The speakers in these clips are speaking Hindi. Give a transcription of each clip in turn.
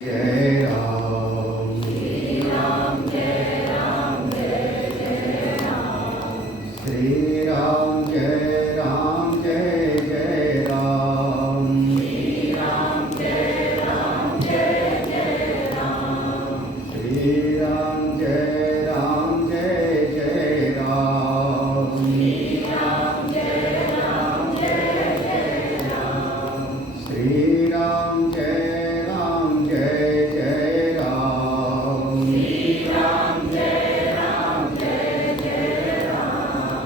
जय राम श्री राम जय राम जय जय राम। श्री राम जय राम जय जय राम श्री राम जय राम जय जय राम। श्री राम जय राम जय जय राम श्री राम जय राम जय जय राम। श्री राम जय राम जय जय राम श्री राम जय राम जय जय राम।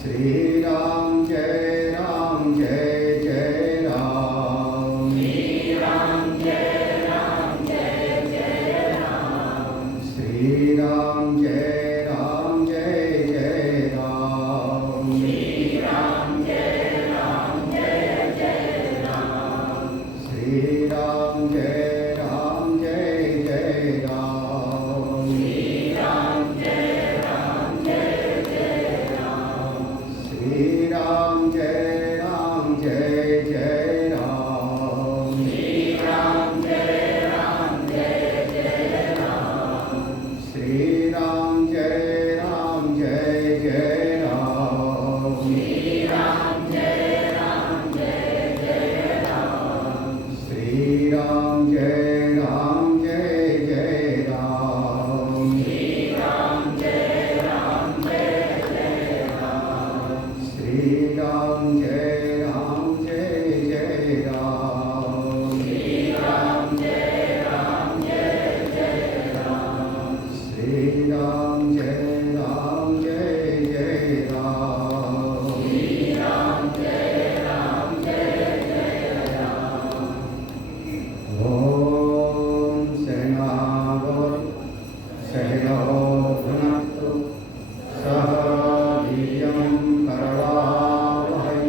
श्री राम जय राम जय जय राम श्री राम जय राम जय जय राम। श्री राम जय राम जय जय राम श्री राम जय राम जय जय राम। श्री राम जय राम जय जय राम श्री राम जय राम जय जय राम। श्री राम जय राम जय जय राम श्री राम जय राम जय जय राम। श्री राम जय राम जय जय राम श्री राम जय राम जय जय राम। श्री राम जय राम जय जय राम श्री राम जय राम जय जय राम। श्री राम जय राम जय जय राम श्री राम जय राम जय जय राम। श्री राम जय राम जय जय राम श्री राम जय राम जय जय राम। ॐ सहनावतु सहनौ भुनक्तु सह वीर्यं करवावहै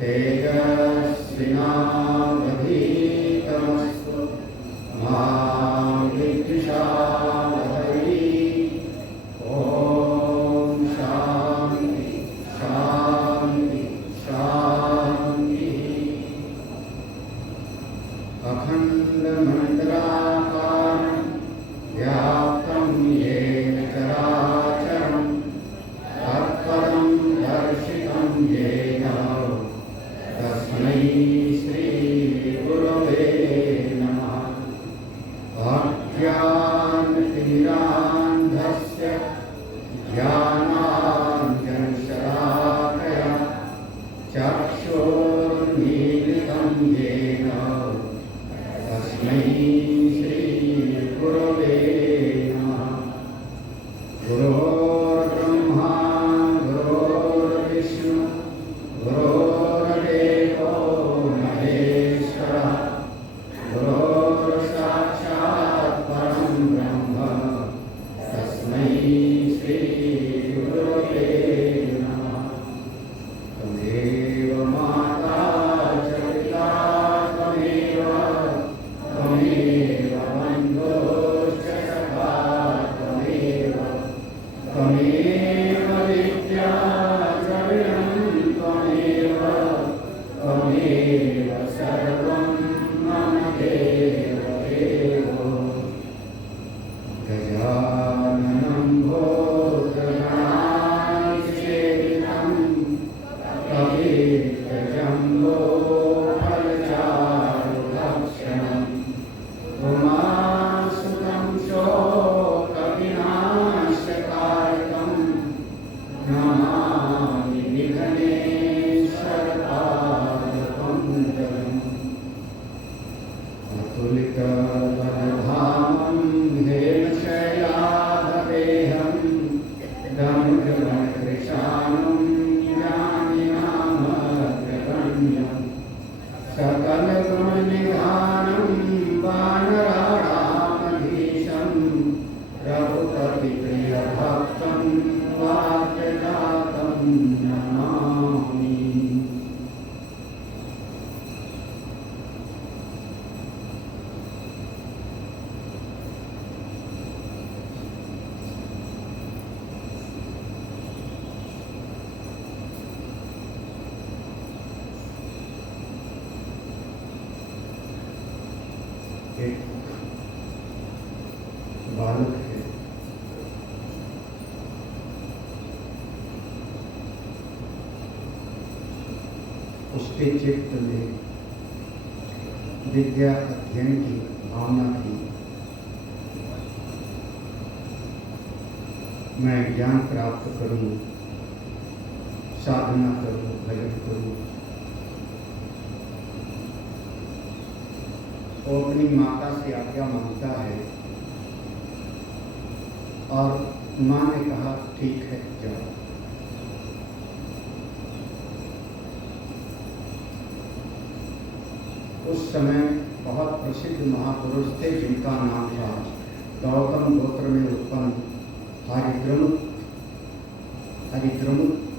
तेजस्विनावधीतमस्तु मा विद्विषावहै ॐ शान्ति शान्ति शान्तिः अखण्डमण्डलाकारं व्याप्तं येन चराचरं तत्पदं दर्शितं येन तस्मै श्रीगुरवे नमः। अज्ञानतिमिरान्धस्य ज्ञानाञ्जनशलाकया चक्षुर्मीलितं येन तस्मै श्रीगुरवे नमः। गुरोर्ब्रह्मा गुरोर्विष्णु गुरोर्देवो महेश्वरः गुरोर्साक्षात् परं ब्रह्म तस्मै श्रीगुरवे नमः। त्वमेव माता च पिता त्वमेव त्वमेव बन्धुश्च सखा त्वमेव त्वमेव विद्या द्रविणं त्वमेव त्वमेव सर्वं मम देव देवो। गजाननं भूतगणाधिसेवितं कविर्जम्बो फलचारुभक्षणम् उमासुतं शोकविनाशकारकं नमामि विघ्नेश्वरपादपङ्कजम्। अतुलितबलधामं हेमशैलाभवेहं दमदमकृशानं ज्ञानिनामग्रगण्यं सकलगुणनिधानं वानराणामधीशं रघुपतिप्रियभक्तं वाक्यजातं नमामि। बालक है, उसके चित्त में विद्या अध्ययन की भावना थी। मैं ज्ञान प्राप्त करूं, साधना करूं, भजन करूं। वो अपनी माता से आज्ञा मांगता है और माँ ने कहा ठीक है जाओ। उस समय बहुत प्रसिद्ध महापुरुष थे जिनका नाम था गौतम गोत्र में उत्पन्न हरिद्रमुक्त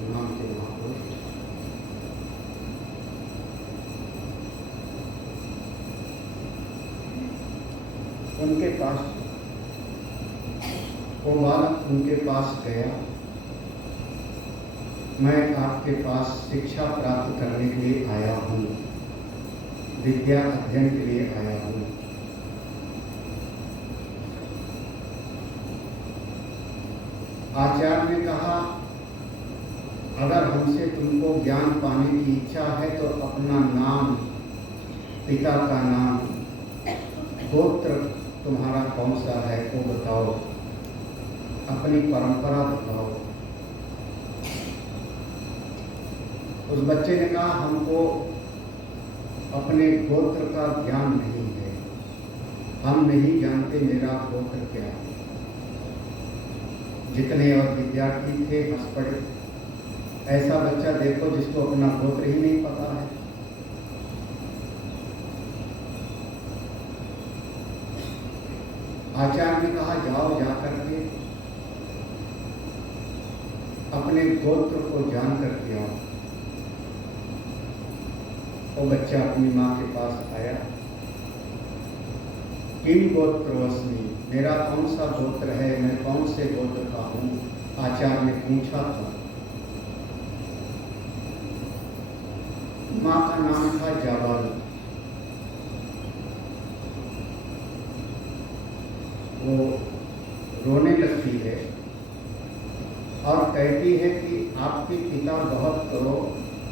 नाम के महापुरुष। उनके पास वो बालक उनके पास गया, मैं आपके पास शिक्षा प्राप्त करने के लिए आया हूँ, विद्या अध्ययन के लिए आया हूँ। आचार्य ने कहा अगर हमसे तुमको ज्ञान पाने की इच्छा है तो अपना नाम, पिता का नाम, गोत्र तुम्हारा कौन सा है वो बताओ, अपनी परंपरा बताओ। उस बच्चे ने कहा हमको अपने गोत्र का ज्ञान नहीं है, हम नहीं जानते मेरा गोत्र क्या है। जितने और विद्यार्थी थे हंस पड़े। ऐसा बच्चा देखो जिसको अपना गोत्र ही नहीं पता है। आचार्य ने कहा जाओ जाकर के अपने गोत्र को जान करके आओ। वो बच्चा अपनी माँ के पास आया, किम गोत्रवस्मि, मेरा कौन सा गोत्र है, मैं कौन से गोत्र का हूँ, आचार्य ने पूछा था। माँ का नाम था जाबाल। वो रोने लगती है और कहती है कि आपके पिता बहुत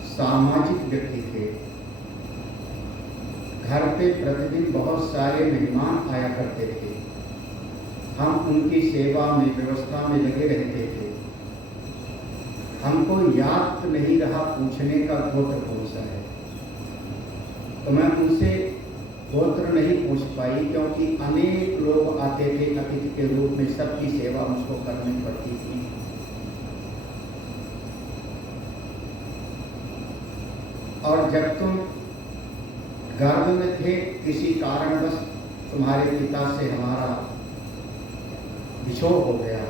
सामाजिक व्यक्ति थे, घर पे प्रतिदिन बहुत सारे मेहमान आया करते थे, हम उनकी सेवा में, व्यवस्था में लगे रहते थे। हमको याद नहीं रहा पूछने का गोत्र कौन सा है, तो मैं उनसे गोत्र नहीं पूछ पाई क्योंकि अनेक लोग आते थे अतिथि के रूप में, सबकी सेवा मुझको करनी पड़ती थी। और जब तुम गर्भ में थे किसी कारणवश तुम्हारे पिता से हमारा विछोह हो गया,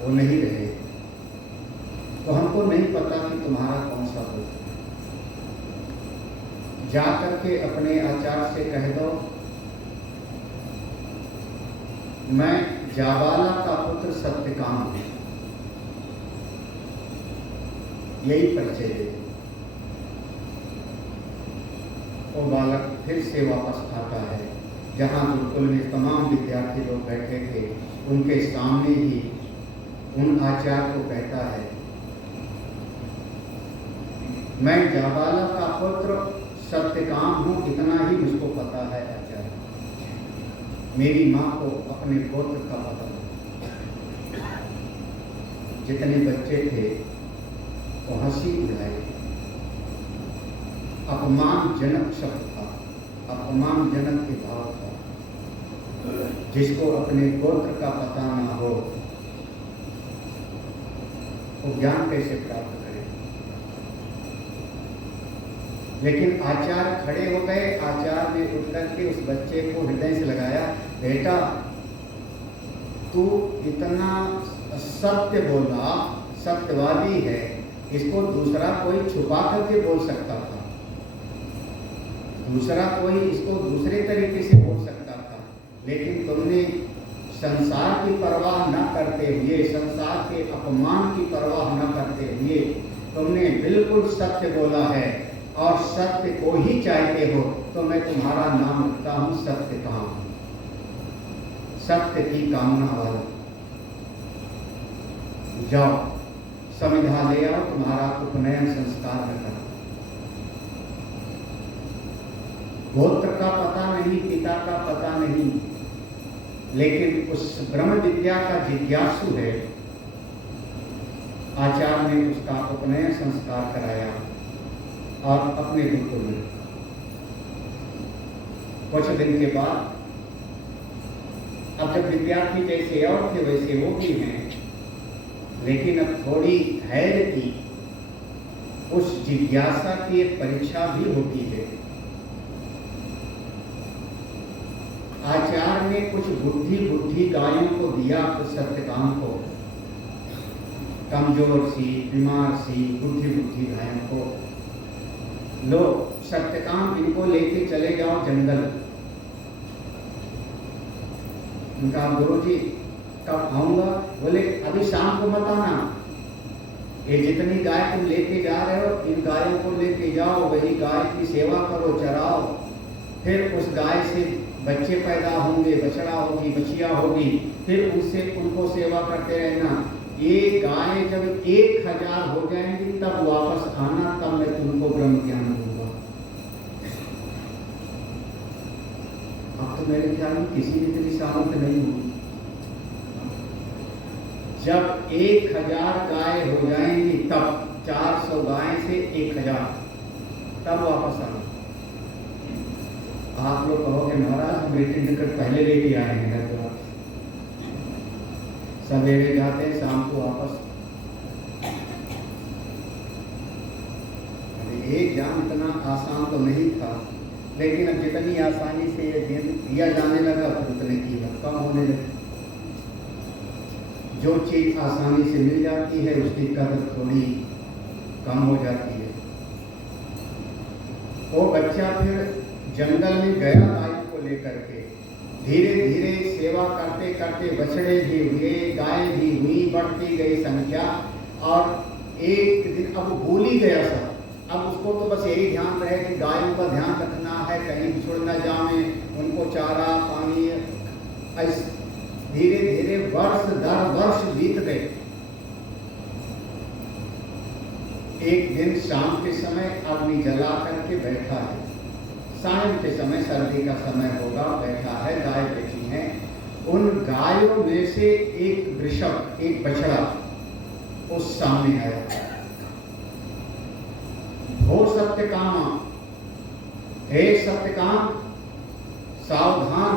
वो नहीं रहे, तो हमको नहीं पता कि तुम्हारा कौन सा गोत्र है। जा करके अपने आचार्य से कह दो मैं जाबाला का पुत्र सत्यकाम हूं, यही परिचय दे। वो बालक फिर से वापस आता है, जहाँ गुरुकुल में तमाम विद्यार्थी लोग बैठे थे, उनके सामने ही उन आचार्य को कहता है मैं जाबाला का पुत्र सत्यकाम हूँ, इतना ही मुझको पता है आचार्य, मेरी माँ को अपने गोत्र का पता नहीं। जितने बच्चे थे वो हंसी उड़ाए। अपमानजनक शब्द था, अपमानजनक के भाव था। जिसको अपने गोत्र का पता ना हो वो ज्ञान कैसे प्राप्त करे। लेकिन आचार्य खड़े हो गए। आचार्य ने उठ करके उस बच्चे को हृदय से लगाया, बेटा तू इतना सत्य बोला, सत्यवादी है, इसको दूसरा कोई छुपा करके बोल सकता था, दूसरा कोई इसको दूसरे तरीके से बोल सकता था, लेकिन तुमने संसार की परवाह न करते हुए, संसार के अपमान की परवाह न करते हुए तुमने बिल्कुल सत्य बोला है और सत्य को ही चाहते हो, तो मैं तुम्हारा नाम रखता हूँ सत्यकाम। सत्य की कामना वाला, जाओ समिधा ले आओ, तुम्हारा उपनयन संस्कार में करो। गोत्र का पता नहीं, पिता का पता नहीं, लेकिन उस ब्रह्म विद्या का जिज्ञासु है। आचार्य ने उसका उपनयन संस्कार कराया और अपने गुरुकुल में। कुछ दिन के बाद अब जब विद्यार्थी जैसे और थे वैसे वो भी हैं, लेकिन अब थोड़ी धैर्य की, उस जिज्ञासा की एक परीक्षा भी होती है। आचार्य ने कुछ बुद्धि गायों को दिया, कुछ सत्यकाम को, कमजोर सी, बीमार सी बुद्धि गायों को, लो सत्यकाम इनको लेके चले जाओ जंगल। उनका गुरुजी कब आऊंगा? बोले अभी शाम को मत आना, ये जितनी गाय तुम लेके जा रहे हो इन गायों को लेके जाओ, वही गाय की सेवा करो, चराओ, फिर उस गाय से बच्चे पैदा होंगे, बछड़ा होगी, बछिया होगी, फिर उनसे उनको सेवा करते रहना। ये गाय जब 1000 हो जाएंगी तब वापस आना, तब मैं तुमको ब्रह्म ज्ञान दूंगा। अब तो मेरे ख्याल में किसी भी इतनी सामर्थ्य नहीं होगी। जब 1000 गाय हो जाएंगी तब 400 गाय से 1000, तब वापस आना। आप लोग कहोगे महाराज हम रिटर्न टिकट पहले लेके आए हैं घर पर, सवेरे जाते हैं शाम को वापस। अरे एक जान इतना आसान तो नहीं था, लेकिन अब जितनी आसानी से ये दिया जाने लगा फिर उतने कीमत कम होने लगी। जो चीज आसानी से मिल जाती है उसकी कदर थोड़ी कम हो जाती है। वो बच्चा फिर जंगल में गया गाय को लेकर के, धीरे धीरे सेवा करते करते बछड़े भी हुए, गाय भी हुई, बढ़ती गई संख्या, और एक दिन अब भूल ही गया सब। अब उसको तो बस यही ध्यान रहे कि गायों का ध्यान रखना है, कहीं बिछुड़ न जाए, उनको चारा पानी। ऐसे धीरे धीरे वर्ष दर वर्ष बीत गए। एक दिन शाम के समय अग्नि जला करके बैठा है, सायं के समय सर्दी का समय होगा, बैठा है, गाय बैठी हैं। उन गायों में से एक वृषभ, एक बछड़ा उस सामने आया। हो सत्यकामा, हे सत्यकाम सावधान।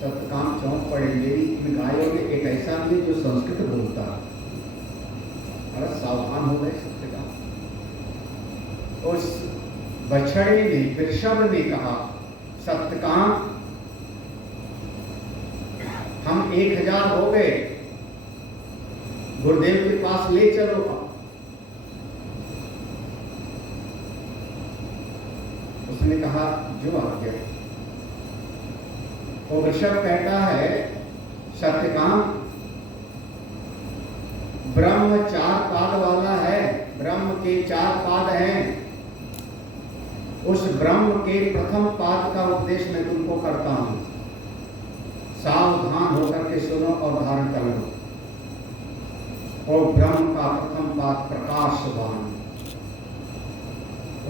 सत्यकाम चौंक पड़े, मेरी इन गायों में एक ऐसा भी जो संस्कृत बोलता। अरे सावधान हो गए सत्यकाम। उस बछड़े ने, वृषभ ने कहा सत्यकाम हम 1000 हो गए, गुरुदेव के पास ले चलो। उसने कहा जो आ गया। वो वृषभ कहता है सत्यकाम ब्रह्म 4 पाद वाला है, ब्रह्म के 4 पाद हैं। उस ब्रह्म के प्रथम पाद का उपदेश मैं तुमको करता हूं, सावधान होकर के सुनो और धारण कर लो। और ब्रह्म का प्रथम पाद प्रकाशवान,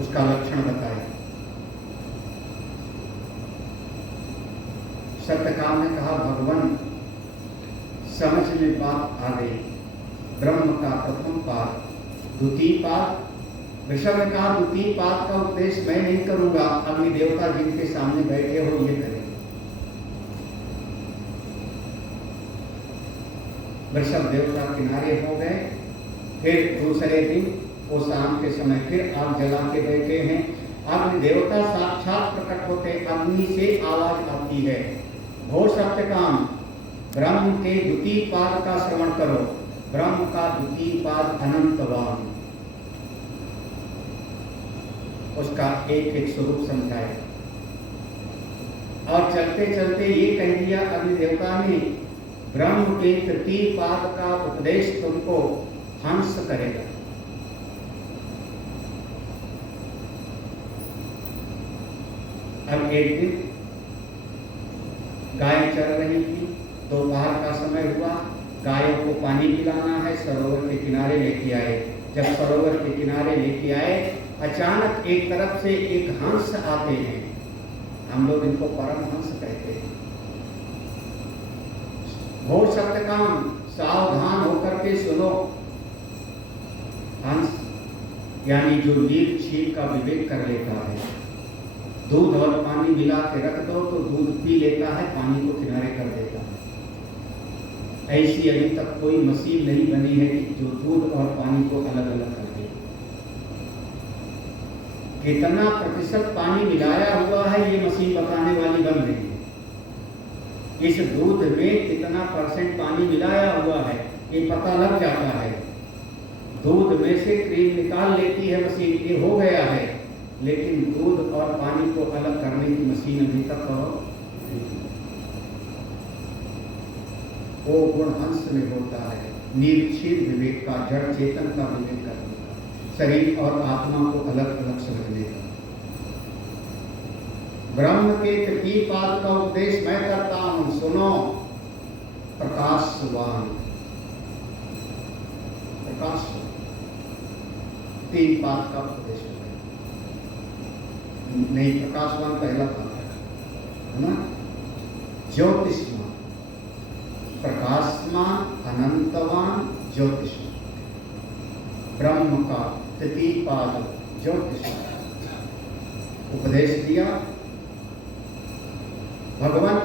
उसका लक्षण बताए। सत्यकाम ने कहा भगवान समझ में बात आ गई, ब्रह्म का प्रथम पाद, द्वितीय पाद। वृषभ ने कहा द्वितीय पाद का उपदेश मैं नहीं करूंगा, अग्नि देवता जिनके सामने बैठे हो ये करें। वृषभ देवता किनारे हो गए। फिर दूसरे दिन वो शाम के समय फिर आग जला के बैठे हैं। अग्नि देवता साक्षात प्रकट होते, अग्नि से आवाज आती है, हो सत्यकाम ब्रह्म के द्वितीय पाद का श्रवण करो, ब्रह्म का द्वितीय पाद अनंतवान। उसका एक एक स्वरूप समझाया और चलते चलते ये कह दिया अग्नि देवता ने, ब्रह्म के तृतीय पाद का उपदेश तुमको हंस करेगा। अब एक दिन गाय चर रही थी, दोपहर का समय हुआ, गायों को पानी पिलाना है, सरोवर के किनारे लेके आए। जब सरोवर के किनारे लेके आए, अचानक एक तरफ से एक हंस आते हैं, हम लोग इनको परमहंस कहते हैं। घोर सत्यकाम, सावधान होकर के सुनो। हंस यानी जो नील क्षीर का विवेक कर लेता है, दूध और पानी मिला के रख दो तो दूध पी लेता है, पानी को किनारे कर देता है। ऐसी अभी तक कोई मशीन नहीं बनी है कि जो दूध और पानी को अलग अलग कर दे। कितना प्रतिशत पानी मिलाया हुआ है ये मशीन बताने वाली बन रही है। इस दूध में कितना परसेंट पानी मिलाया हुआ है ये पता लग जाता है। दूध में से क्रीम निकाल लेती है मशीन, ये हो गया है, लेकिन दूध और पानी को अलग करने की मशीन अभी तक वो गुण हंस में होता है। निरीक्षित विवेक का, जड़ चेतन का विवेक करने का, शरीर और आत्मा को अलग अलग समझने का। ब्रह्म के तृतीय पाद का उपदेश मैं करता हूं, सुनो। प्रकाशवान, प्रकाश, तीन पाद का उपदेश नहीं, प्रकाशवान पहला पाद है ना। ज्योतिषमान, प्रकाशमान, अनंतवान, ज्योतिषमान। ब्रह्म का तृतीय पाद ज्योतिषमान उपदेश दिया। भगवान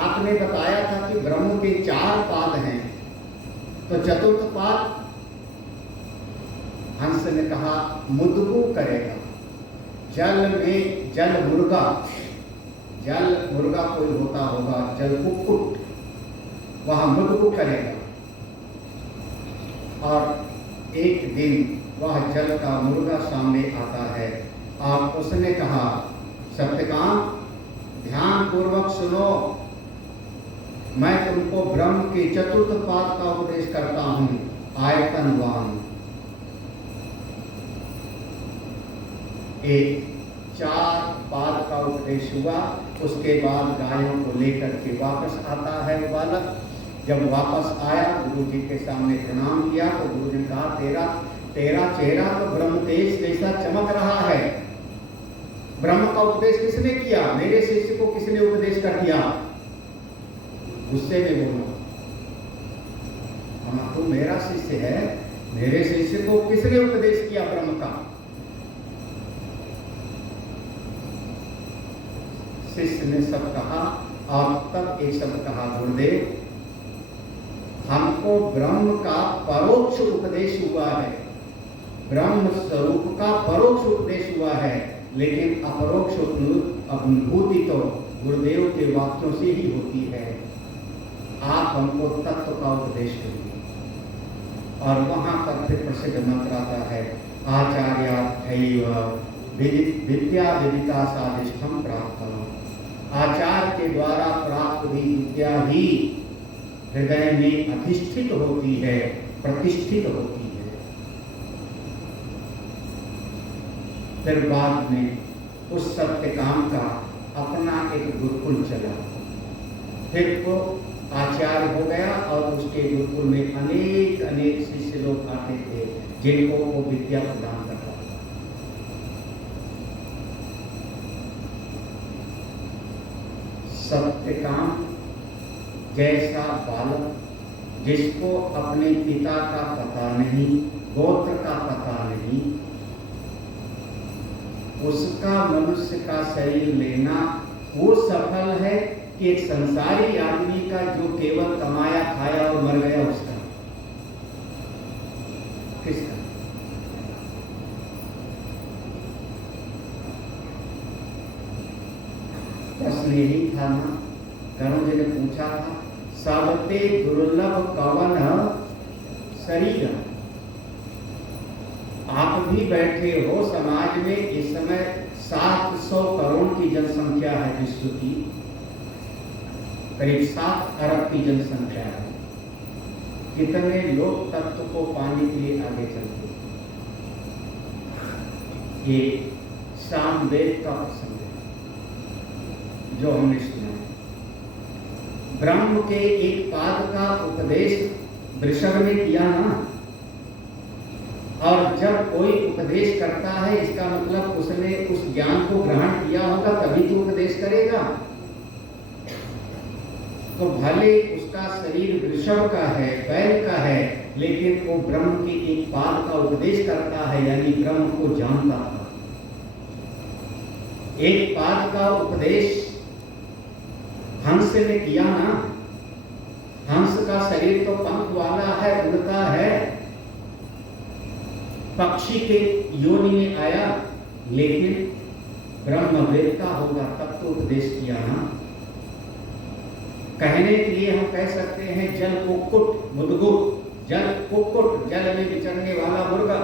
आपने बताया था कि ब्रह्म के 4 पाद हैं, तो चतुर्थ पाद हंस ने कहा मुद्गु करेगा। जल में जल मुर्गा, जल मुर्गा कोई होता होगा, जल कुक्कुट, वह मुद्गु करेगा। और एक दिन वह जल का मुर्गा सामने आता है और उसने कहा, सत्यकाम ध्यान पूर्वक सुनो, मैं तुमको ब्रह्म के चतुर्थ पाद का उपदेश करता हूं, आयतनवान। एक 4 पाद का उपदेश हुआ। उसके बाद गायों को लेकर के वापस आता है वो बालक। जब वापस आया, गुरु जी के सामने प्रणाम किया तो गुरु जी ने कहा, तेरा चेहरा तो ब्रह्म तेज जैसा चमक रहा है। ब्रह्म का उपदेश किसने किया? मेरे शिष्य को किसने उपदेश कर दिया? गुस्से में बोलो, हम तो मेरा शिष्य है, मेरे शिष्य को किसने उपदेश किया ब्रह्म का? शिष्य ने सब कहा और तब एक शब्द कहा, गुरुदेव हमको ब्रह्म का परोक्ष उपदेश हुआ है, ब्रह्म स्वरूप का परोक्ष उपदेश हुआ है, लेकिन अपरोक्ष अनुभूति तो गुरुदेव के वाक्यों से ही होती है। आप हमको तत्व का उपदेश करिए। और वहां पर फिर प्रसिद्ध मंत्र आता है, आचार्यार्थैव विद्या विदिता साधिष्ठम प्राप्त। आचार्य के द्वारा प्राप्त हुई विद्या ही हृदय में अधिष्ठित होती है, प्रतिष्ठित होती है। फिर बाद में उस सत्यकाम का अपना एक गुरुकुल चला, फिर वो आचार्य हो गया और उसके गुरुकुल में अनेक अनेक शिष्य लोग आते थे जिनको वो विद्या प्रदान करता था। सत्यकाम जैसा बालक जिसको अपने पिता का पता नहीं, गोत्र का पता नहीं, उसका मनुष्य का शरीर लेना वो सफल है कि एक संसारी आदमी का जो केवल कमाया खाया और मर गया उसका? किसका? प्रश्न यही था ना, करुण जी ने पूछा था, सबते दुर्लभ कवन शरीर। आप भी बैठे हो समाज में, इस समय 700 करोड़ की जनसंख्या है विश्व की, करीब 7 अरब की जनसंख्या है। कितने लोग तत्व को पाने के लिए आगे चलते हैं? ये सामवेद का प्रसंग है जो हमने सुना है। ब्रह्म के एक पाद का उपदेश वृषभ ने किया ना। और जब कोई उपदेश करता है इसका मतलब उसने उस ज्ञान को ग्रहण किया होगा तभी तो उपदेश करेगा। तो भले उसका शरीर वृषभ का है, बैल का है, लेकिन वो ब्रह्म के एक पाद का उपदेश करता है, यानी ब्रह्म को जानता था। एक पाद का उपदेश हंस ने किया ना। हंस का शरीर तो पंख वाला है, उड़ता है, पक्षी के योनि में आया, लेकिन ब्रह्मवेत्ता होगा तब तो उपदेश किया ना। कहने के लिए हम कह सकते हैं जल कुक्कुट मुदगुट, जल कुक्कुट जल में विचरने वाला मुर्गा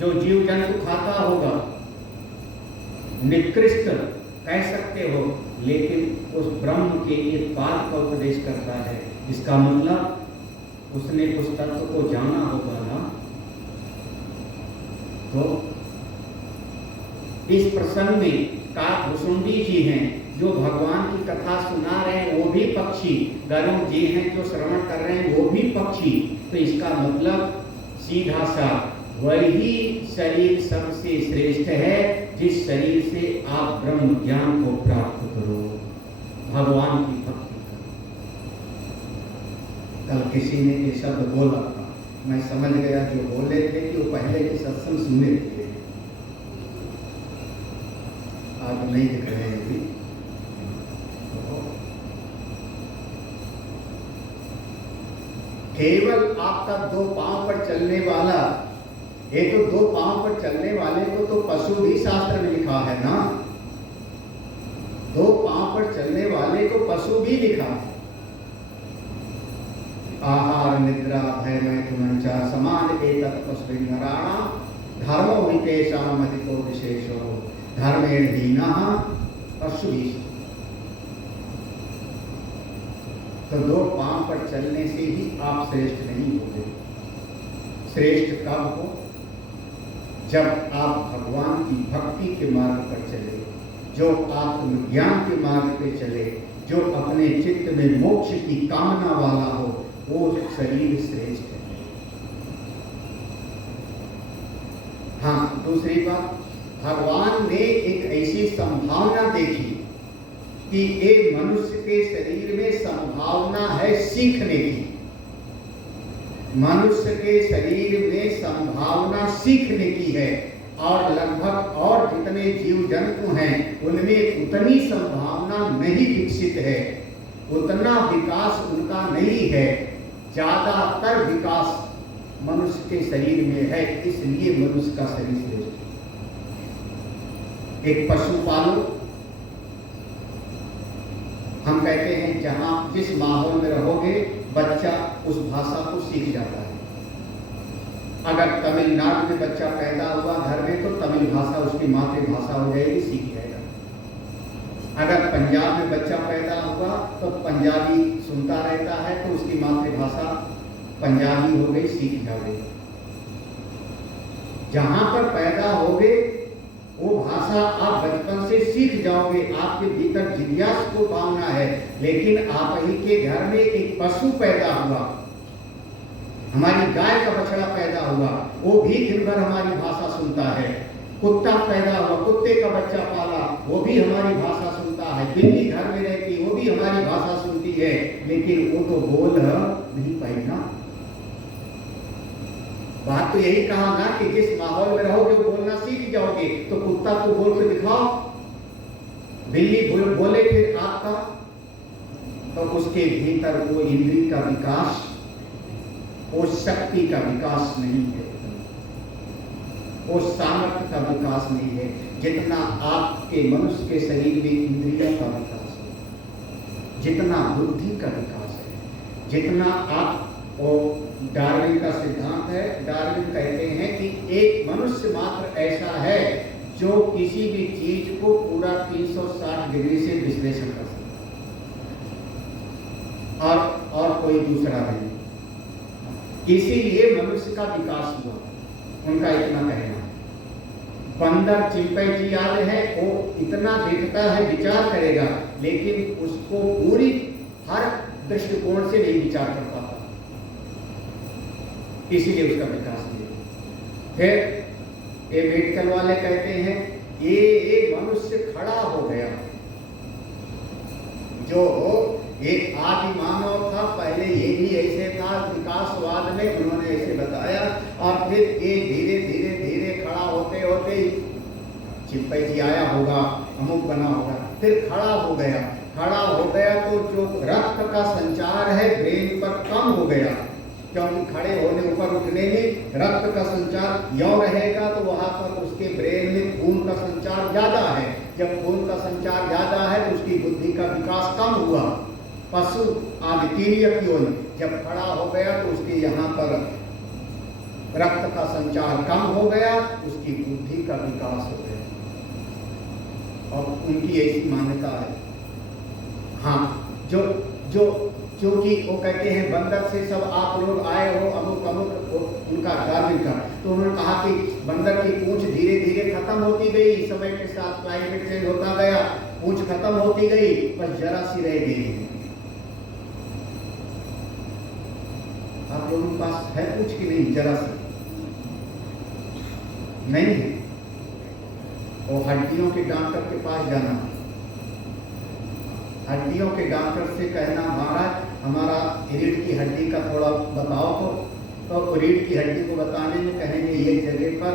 जो जीव जंतु खाता होगा, निकृष्ट कह सकते हो, लेकिन उस ब्रह्म के एक पाद का उपदेश करता है। इसका मतलब उसने उस तत्व को जाना होगा ना। तो इस प्रसंग में काकभुसुंडी जी हैं जो भगवान की कथा सुना रहे हैं, वो भी पक्षी, गरुड़ जी हैं जो श्रवण कर रहे हैं, वो भी पक्षी। तो इसका मतलब सीधा सा वही शरीर सबसे श्रेष्ठ है जिस शरीर से आप ब्रह्म ज्ञान को प्राप्त करो, भगवान की भक्ति करो। कल किसी ने ये शब्द बोला था, मैं समझ गया जो बोले थे कि वो पहले के सत्संग सुने थे, आज नहीं दिख रहे हैं अभी। केवल आपका दो पांव पर चलने वाला, एक तो दो पांव पर चलने वाले को तो पशु भी शास्त्र में लिखा है ना। दो पांव पर चलने वाले को पशु भी लिखा है। आहार निद्रा भय मैथुनंचा समान एतत् पशु नराणां धर्मो हि तेषाम् अधिको विशेषो धर्मेण हीनः पशुभिः। तो दो पांव पर चलने से ही आप श्रेष्ठ नहीं होते। श्रेष्ठ कब हो? जब आप भगवान की भक्ति के मार्ग पर चले, जो आत्मज्ञान के मार्ग पर चले, जो अपने चित्त में मोक्ष की कामना वाला हो, वो शरीर श्रेष्ठ है। हाँ, दूसरी बात, भगवान ने एक ऐसी संभावना देखी कि एक मनुष्य के शरीर में संभावना है सीखने की। मनुष्य के शरीर में संभावना सीखने की है, और लगभग और जितने जीव जंतु हैं उनमें उतनी संभावना नहीं विकसित है, उतना विकास उनका नहीं है। ज्यादातर विकास मनुष्य के शरीर में है, इसलिए मनुष्य का शरीर श्रेष्ठ है। एक पशु पालो, हम कहते हैं जहां जिस माहौल में रहोगे बच्चा उस भाषा को सीख जाता है। अगर तमिलनाडु में बच्चा पैदा हुआ घर में तो तमिल भाषा उसकी मातृभाषा हो जाएगी, सीख जाएगा। अगर पंजाब में बच्चा पैदा हुआ तो पंजाबी सुनता रहता है तो उसकी मातृभाषा पंजाबी हो गई, सीख जाएगा। जहां पर पैदा होगे वो भाषा आप बचपन से सीख जाओगे, आपके भीतर जिज्ञास को भावना है। लेकिन आप ही के घर में एक पशु पैदा हुआ, हमारी गाय का बछड़ा पैदा हुआ, वो भी दिन भर हमारी भाषा सुनता है। कुत्ता पैदा हुआ, कुत्ते का बच्चा पाला, वो भी हमारी भाषा सुनता है। बिल्ली घर में रहती, वो भी हमारी भाषा सुनती है, लेकिन वो तो बोल नहीं पाई ना। बात तो यही कहा ना कि जिस माहौल में रहोगे बोलना सीख जाओगे। तो कुत्ता को बोल के दिखाओ, बिल्ली बोले फिर आपका, तो उसके भीतर वो इंद्रिय का विकास, वो शक्ति का विकास नहीं है, वो सामर्थ्य का विकास नहीं है जितना आपके मनुष्य के शरीर में इंद्रियों का विकास है, जितना बुद्धि का विकास है, जितना आप वो डार्विन का सिद्धांत है। डार्विन कहते हैं कि एक मनुष्य मात्र ऐसा है जो किसी भी चीज को पूरा 360 डिग्री से विश्लेषण कर सकता है, और कोई दूसरा नहीं। इसीलिए मनुष्य का विकास हुआ, उनका इतना कहना है। बंदर चिंपैंजी आदि है, वो इतना देखता है, विचार करेगा, लेकिन उसको पूरी हर कोण से नहीं विचार कर पाता, इसीलिए उसका विकास नहीं। फिर ये मेडिकल वाले कहते हैं ये मनुष्य खड़ा हो गया, जो एक आदि मानव था पहले ये भी ऐसे था, विकासवाद में उन्होंने ऐसे बताया, और फिर ये धीरे धीरे धीरे खड़ा होते होते चिंपैंजी आया होगा, अमुक बना होगा, फिर खड़ा हो गया। खड़ा हो गया तो जो रक्त का संचार है ब्रेन पर कम हो गया, क्योंकि खड़े होने ऊपर उठने में रक्त का संचार यों रहेगा तो वहां पर उसके ब्रेन में खून का संचार ज्यादा है। जब खून का संचार ज्यादा है तो उसकी बुद्धि का विकास कम हुआ। पशु आदि तीर्य की ओर जब खड़ा हो गया तो उसके यहाँ पर रक्त का संचार कम हो गया, उसकी बुद्धि का विकास हो गया, और उनकी ऐसी मान्यता है। हाँ, जो जो जो कि वो कहते हैं बंदर से सब आप लोग आए हो, अमुक अमुक उनका डार्विन का, तो उन्होंने कहा कि बंदर की पूंछ धीरे धीरे खत्म होती गई, समय के साथ क्लाइमेट चेंज होता गया, पूंछ खत्म होती गई, बस जरा सी रह गई। आप लोगों के पास है पूंछ की नहीं? जरा सी नहीं है, वो हड्डियों के डॉक्टर के पास जाना, हड्डियों के डॉक्टर से कहना महाराज हमारा रीढ़ की हड्डी का थोड़ा बताओ, तो रीढ़ की हड्डी को बताने में कहेंगे ये जगह पर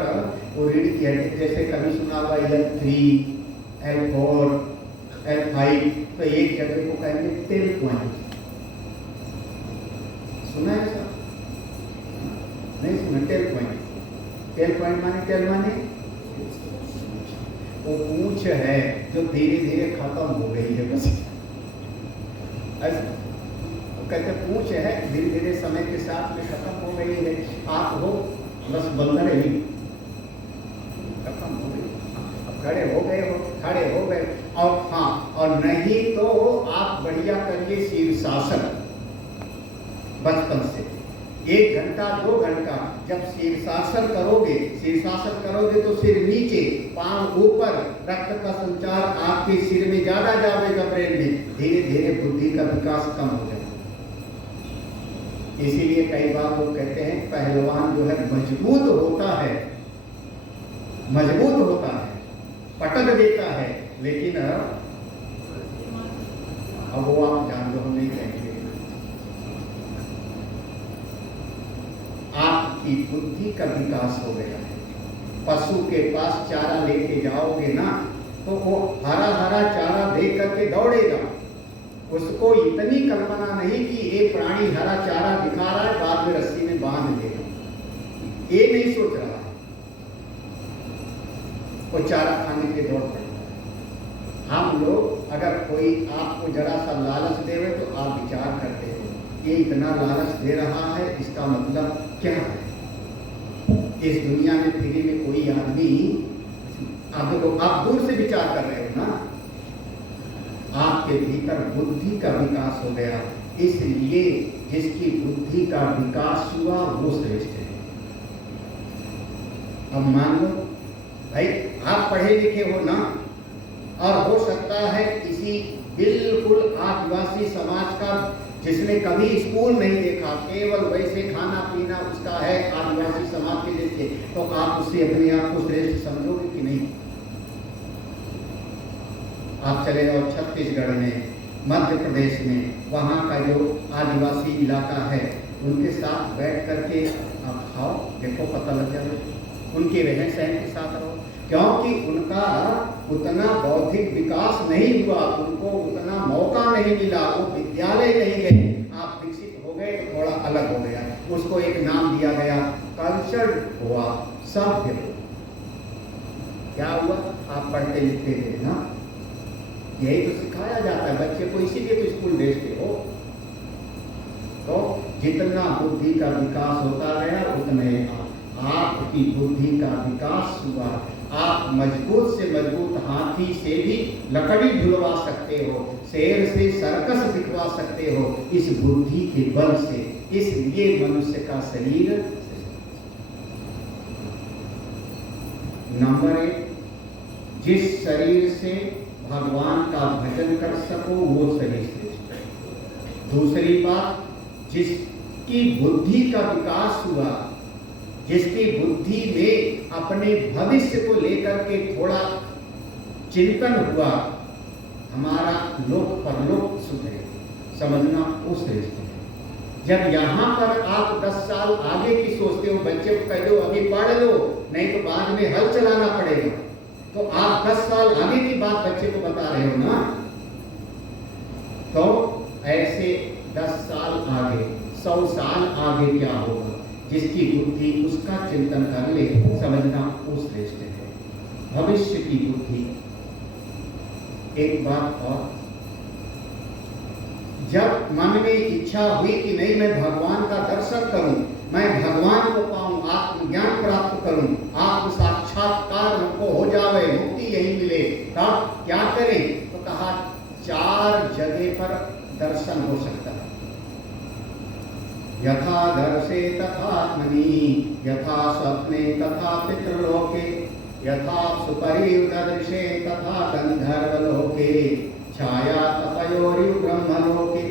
वो रीढ़ की हड्डी, जैसे कभी सुना हुआ L3, L4, L5, तो एक जगह को कहेंगे टेल पॉइंट। सुना है सर? नहीं सुना? टेल पॉइंट, टेल पॉइंट माने टेल माने वो पूंछ है जो धीरे धीरे खत्म हो गई है, बस ऐसा कहते पूंछ है धीरे धीरे समय के साथ में खत्म हो गई है। आप हो बस बंदर ही खत्म हो गई, अब खड़े हो गए हो, खड़े हो गए। और हाँ, और नहीं तो आप बढ़िया करिए शीर्षासन बचपन से 1 घंटा 2 घंटा। जब शीर्षासन करोगे तो सिर नीचे पांव ऊपर, रक्त का संचार आपके सिर में ज्यादा जाएगा, ब्रेन में धीरे धीरे बुद्धि का विकास कम हो जाएगा। इसीलिए कई बार लोग कहते हैं पहलवान जो है मजबूत होता है, पटक देता है, लेकिन अब वो आप जान लो, हम नहीं कहेंगे। आपकी बुद्धि का विकास हो गया है। पशु के पास चारा लेके जाओगे ना तो वो हरा हरा चारा देख करके दौड़ेगा, उसको इतनी कल्पना नहीं कि ये प्राणी हरा चारा दिखा रहा है, बाद में रस्सी में बांध देगा, ये नहीं सोच रहा है, वो चारा खाने के दौड़ पड़ता है। हम लोग अगर कोई आपको जरा सा लालच देवे तो आप विचार करते हो ये इतना लालच दे रहा है, इसका मतलब क्या है? इस दुनिया में फ्री में कोई आदमी, आप दूर से विचार कर रहे हो ना, आपके भीतर बुद्धि का विकास हो गया, इसलिए जिसकी बुद्धि का विकास हुआ वो श्रेष्ठ है। अब मान लो भाई आप पढ़े लिखे हो ना, और हो सकता है किसी बिल्कुल आदिवासी समाज का जिसने कभी स्कूल नहीं देखा, केवल वैसे खाना पीना उसका है आदिवासी समाज के जैसे, तो आप उससे अपने आप को श्रेष्ठ समझोगे कि नहीं? आप चले जाओ छत्तीसगढ़ में, मध्य प्रदेश में, वहाँ का जो आदिवासी इलाका है उनके साथ बैठ करके आप खाओ, देखो पता लग जाएगा, उनके रहन सहन के साथ रहो, क्योंकि उनका उतना बौद्धिक विकास नहीं हुआ, उनको उतना मौका नहीं मिला, वो विद्यालय नहीं गए। आप विकसित हो गए तो थोड़ा अलग हो गया, उसको एक नाम दिया गया, कल्चर्ड हुआ, सभ्य हुआ। क्या हुआ? आप पढ़ते लिखते थे ना, यही तो सिखाया जाता है बच्चे को, इसीलिए तो स्कूल भेजते हो। तो जितना बुद्धि का विकास होता गया उतने आपकी बुद्धि का विकास हुआ। आप मजबूत से मजबूत हाथी से भी लकड़ी ढुलवा सकते हो, शेर से सर्कस दिखवा सकते हो, इस बुद्धि के बल से। इसलिए मनुष्य का शरीर नंबर 1, जिस शरीर से भगवान का भजन कर सको वो शरीर श्रेष्ठ है। दूसरी बात, जिसकी बुद्धि का विकास हुआ, जिसकी बुद्धि में अपने भविष्य को लेकर के थोड़ा चिंतन हुआ, हमारा लोक परलोक सुधरे, समझना उस रिश्ते में। जब यहाँ पर आप 10 साल आगे की सोचते हो, बच्चे को कह दो अभी पढ़ लो, नहीं तो बाद में हल चलाना पड़ेगा, तो आप 10 साल आगे की बात बच्चे को बता रहे हो ना। तो ऐसे 10 साल आगे, 100 साल आगे क्या होगा, जिसकी बुद्धि उसका चिंतन कर ले, समझना वो श्रेष्ठ है, भविष्य की बुद्धि। एक बात और, जब मन में इच्छा हुई कि नहीं मैं भगवान का दर्शन करूं, मैं भगवान को पाऊं, आत्मज्ञान प्राप्त करूं, आत्म साक्षात्कार हमको हो जावे, मुक्ति यही मिले, तब क्या करें? तो कहा 4 जगह पर दर्शन हो सकता है। यथा दर्शे तथात्मनि, यथा स्वप्ने तथा पितृलोके, यथा सुपरिदृशे तथा गंधर्वलोके, छाया तपयोरि ब्रह्मलोके।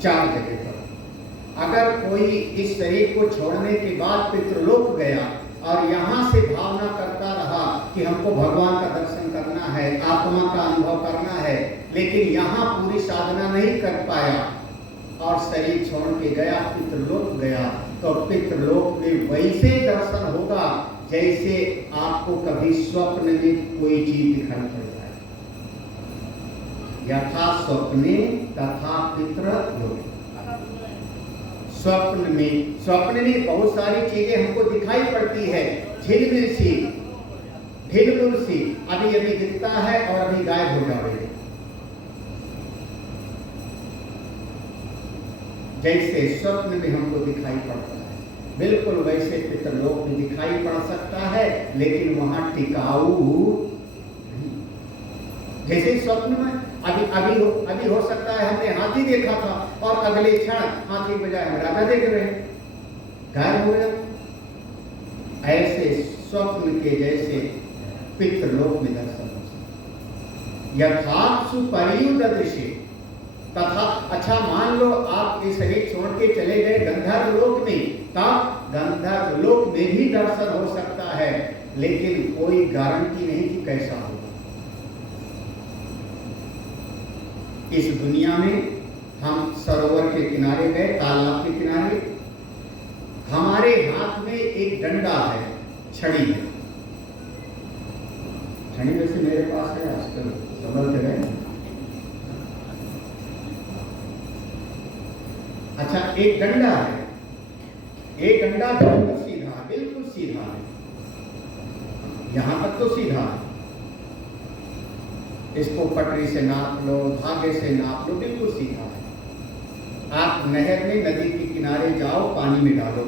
4 जगह पर अगर कोई इस शरीर को छोड़ने के बाद पितृलोक गया और यहाँ से भावना करता रहा कि हमको भगवान का दर्शन करना है, आत्मा का अनुभव करना है, लेकिन यहाँ पूरी साधना नहीं कर पाया और शरीर छोड़ के गया, पितृलोक गया, तो पितृलोक में वैसे दर्शन होगा जैसे आपको कभी स्वप्न में कोई चीज दिखाई पड़ जाए। यथा स्वप्ने तथा पितृलोक। स्वप्न में बहुत सारी चीजें हमको दिखाई पड़ती है, झिलमिल सी, ढिलमुल सी, अभी अभी दिखता है और अभी गायब हो जाएगी। जैसे स्वप्न में हमको दिखाई पड़ता है, बिल्कुल वैसे पितृलोक में दिखाई पड़ सकता है, लेकिन वहां टिकाऊ नहीं। जैसे स्वप्न में अभी हो सकता है हमने हाथी देखा था और अगले क्षण हाथी के बजाय हम राजा देख रहे हैं, गायब हो गया। ऐसे स्वप्न के जैसे पितृलोक में दर्शन हो सकता। यथासु परियुदृशे तथा, अच्छा मान लो आप ये शरीर छोड़ के चले गए गंधर्व लोक में, तब गंधर्व लोक में भी दर्शन हो सकता है, लेकिन कोई गारंटी नहीं कि कैसा होगा। इस दुनिया में हम सरोवर के किनारे गए, तालाब के किनारे, हमारे हाथ में एक डंडा है, छड़ी है। छड़ी वैसे मेरे पास है, आजकल संभल के गए। अच्छा, एक डंडा है, एक डंडा बिल्कुल सीधा है, बिल्कुल सीधा है, यहां तक तो सीधा है। इसको पटरी से नाप लो, धागे से नाप लो, बिल्कुल सीधा है। आप नहर में, नदी के किनारे जाओ, पानी में डालो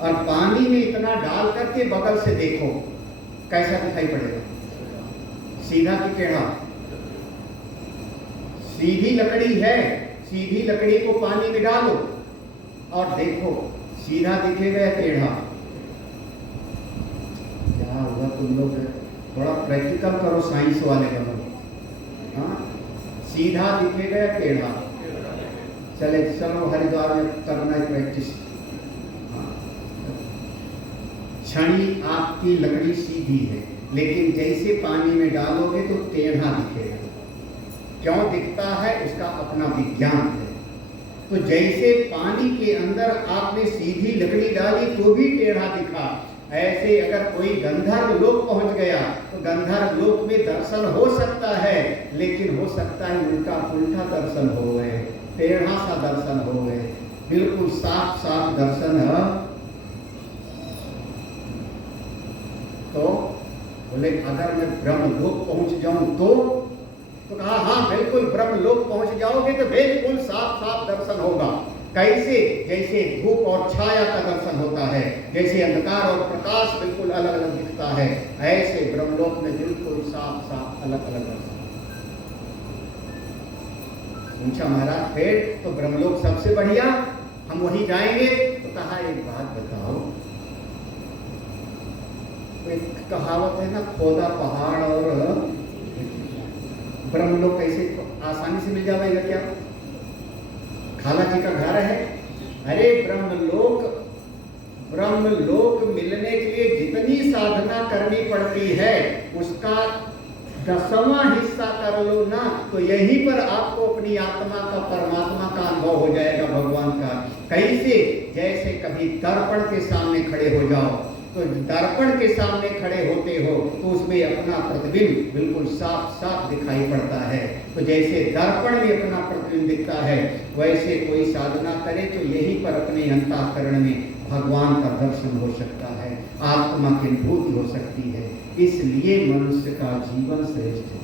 और पानी में इतना डाल करके बगल से देखो, कैसा दिखाई पड़ेगा? सीधा कि टेढ़ा? सीधी लकड़ी है, सीधी लकड़ी को पानी में डालो और देखो, सीधा दिखेगा या टेढ़ा? क्या हुआ तुम लोग थोड़ा प्रैक्टिकल करो, साइंस वाले बनो। हाँ, सीधा दिखेगा या टेढ़ा? चले चलो हरिद्वार में करना है प्रैक्टिस। छड़ी आपकी लकड़ी सीधी है, लेकिन जैसे पानी में डालोगे तो टेढ़ा दिखेगा। क्यों दिखता है? उसका अपना विज्ञान है। तो जैसे पानी के अंदर आपने सीधी लकड़ी डाली तो भी टेढ़ा दिखा, ऐसे अगर कोई गंधर्व लोक पहुंच गया तो गंधर्व लोक में दर्शन हो सकता है, लेकिन हो सकता है उल्टा पुल्टा दर्शन हो गए, टेढ़ा सा दर्शन हो गए, बिल्कुल साफ साफ दर्शन है। तो बोले अगर मैं ब्रह्मलोक पहुंच जाऊं तो कहा हाँ बिल्कुल, ब्रह्मलोक पहुंच जाओगे तो बिल्कुल साफ साफ दर्शन होगा। कैसे? जैसे धूप और छाया का दर्शन होता है, जैसे अंधकार और प्रकाश बिल्कुल अलग अलग दिखता है, ऐसे ब्रह्मलोक में बिल्कुल साफ साफ अलग अलग दर्शन। पूछा महाराज फिर तो ब्रह्मलोक सबसे बढ़िया, हम वहीं जाएंगे? तो कहा एक बात बताओ, एक कहावत है ना, खोदा पहाड़ और ब्रह्मलोक कैसे आसानी से मिल जाएगा क्या? खाला जी का घर है, अरे ब्रह्मलोक मिलने के लिए जितनी साधना करनी पड़ती है उसका 10वां हिस्सा कर लो ना, तो यहीं पर आपको अपनी आत्मा का, परमात्मा का अनुभव हो जाएगा, भगवान का। कैसे? जैसे कभी दर्पण के सामने खड़े हो जाओ, तो दर्पण के सामने खड़े होते हो तो उसमें अपना प्रतिबिंब बिल्कुल साफ साफ दिखाई पड़ता है। तो जैसे दर्पण में अपना प्रतिबिंब दिखता है, वैसे कोई साधना करे तो यहीं पर अपने अंतःकरण में भगवान का दर्शन हो सकता है, आत्मा की अनुभूति हो सकती है। इसलिए मनुष्य का जीवन श्रेष्ठ है।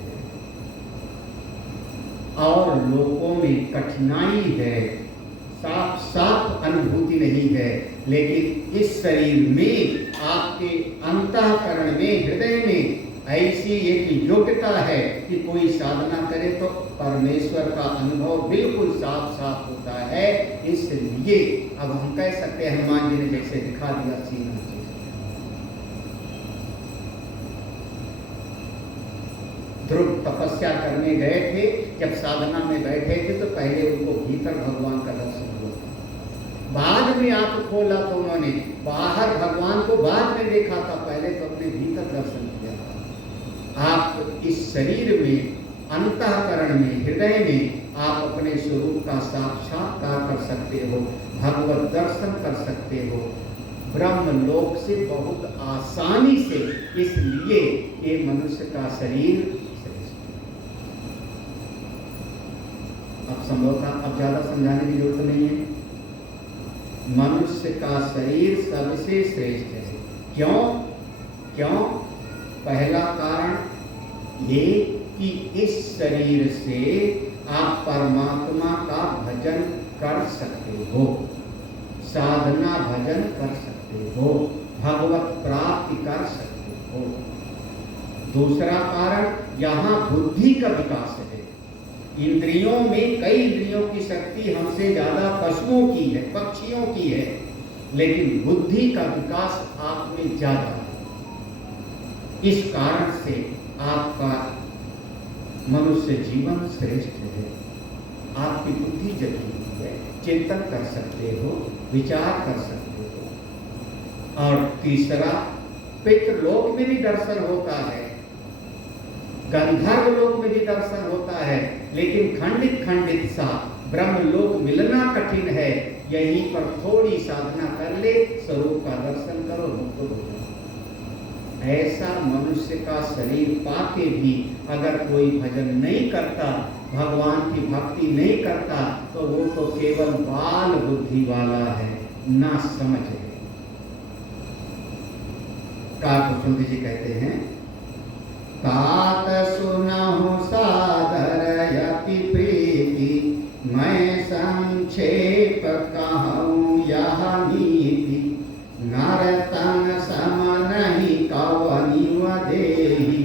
और लोगों में कठिनाई है, साफ साफ अनुभूति नहीं है, लेकिन इस शरीर में, आपके अंतःकरण में, हृदय में ऐसी एक योग्यता है कि कोई साधना करे तो परमेश्वर का अनुभव बिल्कुल साफ साफ होता है। इसलिए अब हम कह सकते हैं, हनुमान जी ने जैसे दिखा दिया सीना। ध्रुव तपस्या करने गए थे, जब साधना में बैठे थे तो पहले उनको भीतर भगवान का दर्शन हुआ, बाद में आंख खोला तो उन्होंने बाहर भगवान को बाद में देखा था, पहले तो अपने भीतर दर्शन किया था। आप इस शरीर में, अंतःकरण में, हृदय में आप अपने स्वरूप का साक्षात्कार कर सकते हो, भगवत दर्शन कर सकते हो ब्रह्मलोक से बहुत आसानी से। इसलिए ये मनुष्य का शरीर अब संभवतः अब ज्यादा समझाने की जरूरत नहीं है। मनुष्य का शरीर सबसे श्रेष्ठ है। क्यों? क्यों? पहला कारण ये कि इस शरीर से आप परमात्मा का भजन कर सकते हो, साधना भजन कर सकते हो, भगवत प्राप्ति कर सकते हो। दूसरा कारण, यहाँ बुद्धि का विकास है। इंद्रियों में कई इंद्रियों की शक्ति हमसे ज्यादा पशुओं की है, पक्षियों की है, लेकिन बुद्धि का विकास आप में ज्यादा है। इस कारण से आपका मनुष्य जीवन श्रेष्ठ है। आपकी बुद्धि जगी हुई है, चिंतन कर सकते हो, विचार कर सकते हो। और तीसरा, पितृलोक में भी दर्शन होता है, गंधर्व लोक में भी दर्शन होता है, लेकिन खंडित खंडित सा ब्रह्मलोक मिलना कठिन है। यहीं पर थोड़ी साधना कर ले, स्वरूप का दर्शन करो, मुक्त हो जाओ। ऐसा मनुष्य का शरीर पाके भी अगर कोई भजन नहीं करता, भगवान की भक्ति नहीं करता, तो वो तो केवल बाल बुद्धि वाला है, ना समझ है। काकुशुंद जी कहते हैं, तात सुनहु सादर यति प्रीति, मैं संक्षेप कहूँ यह नीति। नर तन सम नहीं कवनिव देहि,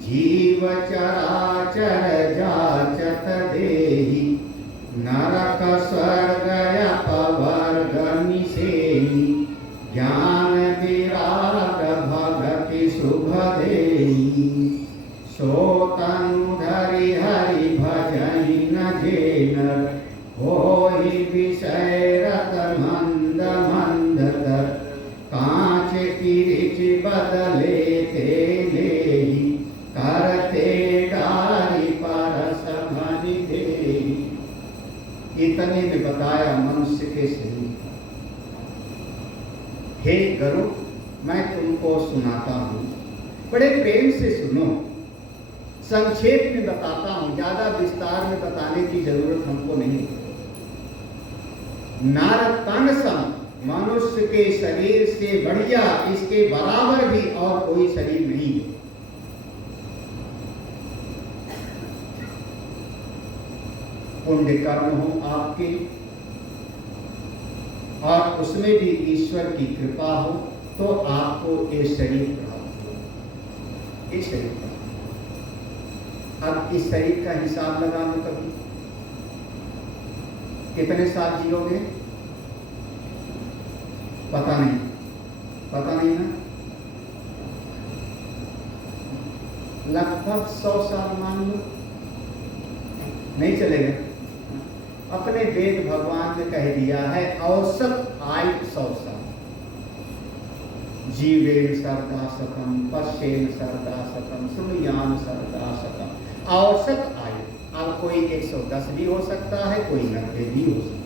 जीव चराचर जाचत देहि। नरक स्वर्ग अपवर्ग निसेनि, ज्ञान विराग भगति शुभ देहि। सो तनु धरि हरि भजहि न जेनर, होहि विषय रत मंद मंद तर। कांच किरिच बदले ते लेहि, करते डारी परस भनि देहि। इतने में बताया मनुष्य के शरीर। हे गरुड़, मैं तुमको सुनाता हूँ, बड़े प्रेम से सुनो, संक्षेप में बताता हूँ, ज्यादा विस्तार में बताने की जरूरत हमको नहीं। नर तन सम, मनुष्य के शरीर से बढ़िया, इसके बराबर भी और कोई शरीर नहीं है। पुण्य कर्म हो आपके, और उसमें भी ईश्वर की कृपा हो, तो आपको ये शरीर प्राप्त हो। ये शरीर प्राप्त। अब इस शरीर का हिसाब लगा लो कभी, कितने साल जियोगे? पता नहीं, पता नहीं ना। लगभग 100 साल मान लो, नहीं चलेगा। अपने वेद भगवान ने कह दिया है औसत आयु 100 साल। जीवेन सर्दाशतम, पश्येन सर्दाशतम, श्रुणुयाम सर्दाशतम। औसत आयु। अब कोई 110 भी हो सकता है, कोई 90 भी हो सकता है।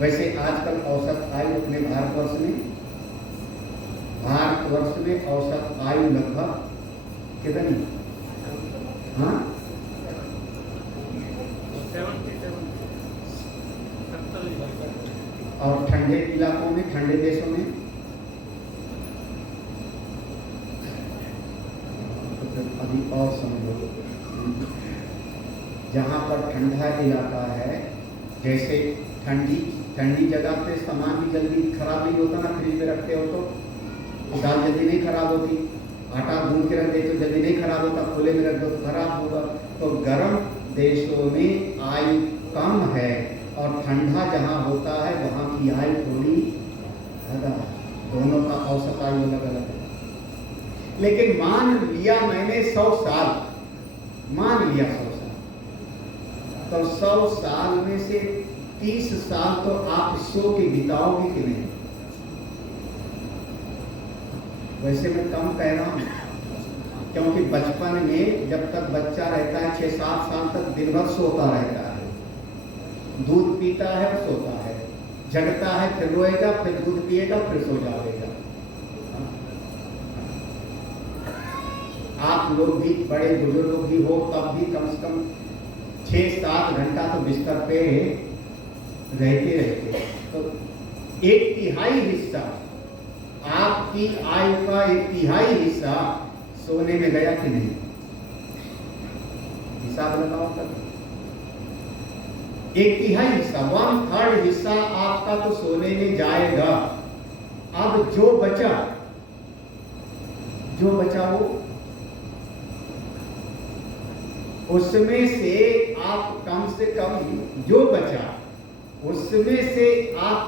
वैसे आजकल औसत आयु अपने भारतवर्ष में औसत आयु लगभग कितनी? हाँ, 77 और ठंडे इलाकों में, ठंडे देशों में तो फिर अभी और समझो। जहाँ पर ठंडा इलाका है, जैसे ठंडी जगह पे सामान भी जल्दी खराब नहीं होता ना, फ्रिज में रखते हो तो दाल जल्दी नहीं खराब होती। आटा गूंद के रख दे तो जल्दी नहीं खराब होता, खुले में रख दो तो खराब होगा। तो गर्म देशों में आयु कम है और ठंडा जहाँ होता है वहाँ की आयु थोड़ी ज़्यादा। दोनों का औसत आयु अलग अलग है। लेकिन मान लिया मैंने 100 साल, मान लिया 100 साल, तो 100 साल में से 30 साल तो आप सो के बिताओगे कि नहीं? वैसे मैं कम कह रहा हूँ, क्योंकि बचपन में जब तक बच्चा रहता है 6-7 साल तक दिन भर सोता रहता है, दूध पीता है और सोता है, जगता है फिर रोएगा, फिर दूध पिएगा, फिर सो जाएगा। आप लोग भी बड़े बुजुर्ग भी हो तब भी कम से कम 6-7 घंटा तो बिस्तर पे रहते। तो 1/3 हिस्सा, आपकी आयु का 1/3 हिस्सा सोने में गया कि नहीं? हिसाब लगाओ तब। 1/3 हिस्सा, 1/3 हिस्सा आपका तो सोने में जाएगा। अब जो बचा वो उसमें से आप कम से कम जो बचा उसमें से आप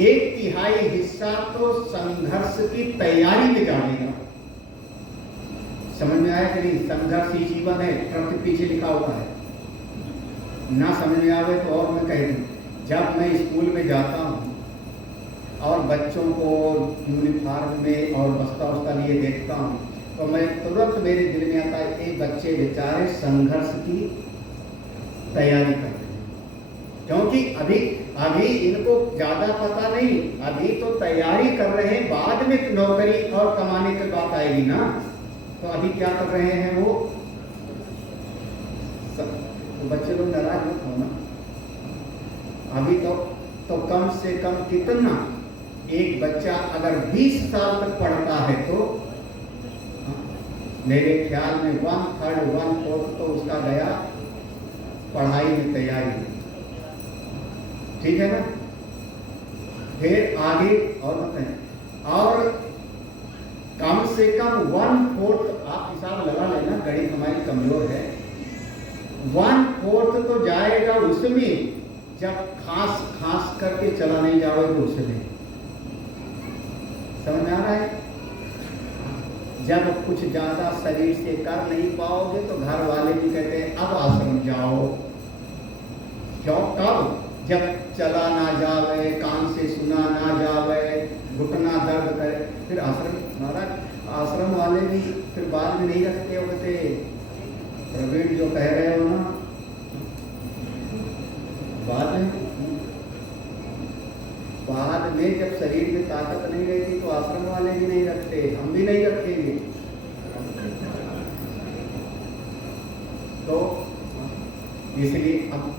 1/3 हिस्सा तो संघर्ष की तैयारी में डालेगा। समझ में आया कि नहीं? संघर्ष ही जीवन है, प्रति पीछे लिखा हुआ है। ना समझ में आवे तो और मैं कह दूं, जब मैं स्कूल में जाता हूँ और बच्चों को यूनिफॉर्म में और बस्ता उस्ता लिए देखता हूँ तो मैं तुरंत मेरे दिल में आता है ये बच्चे बेचारे संघर्ष की तैयारी करते हैं। क्योंकि अभी इनको ज्यादा पता नहीं, अभी तो तैयारी कर रहे हैं, बाद में नौकरी और कमाने की बात आएगी ना। तो अभी क्या कर रहे हैं वो? तो बच्चे लोग नाराज मत होना। अभी तो कम से कम कितना, एक बच्चा अगर 20 साल तक पढ़ता है तो मेरे ख्याल में 1/3 तो उसका गया पढ़ाई में, तैयारी में। ठीक है ना? फिर आगे और बताएं, और कम से कम 1/4, आप हिसाब लगा लेना, गणित हमारी कमजोर है। 1/4 तो जाएगा उसमें जब खास करके चला नहीं जाओगे उसमें। समझ में आ रहा है? जब कुछ ज्यादा शरीर से कर नहीं पाओगे तो घर वाले भी कहते हैं अब आश्रम जाओ। क्यों? कब? जब चला ना जावे, कान से सुना ना जावे, घुटना दर्द करे, फिर आश्रम। महाराज आश्रम वाले भी फिर बाद में नहीं रखते हो, कहते प्रवीण जो कह रहे हो ना, बाद में जब शरीर में ताकत नहीं रहती तो आश्रम वाले भी नहीं रखते, हम भी नहीं रखेंगे। तो इसलिए अब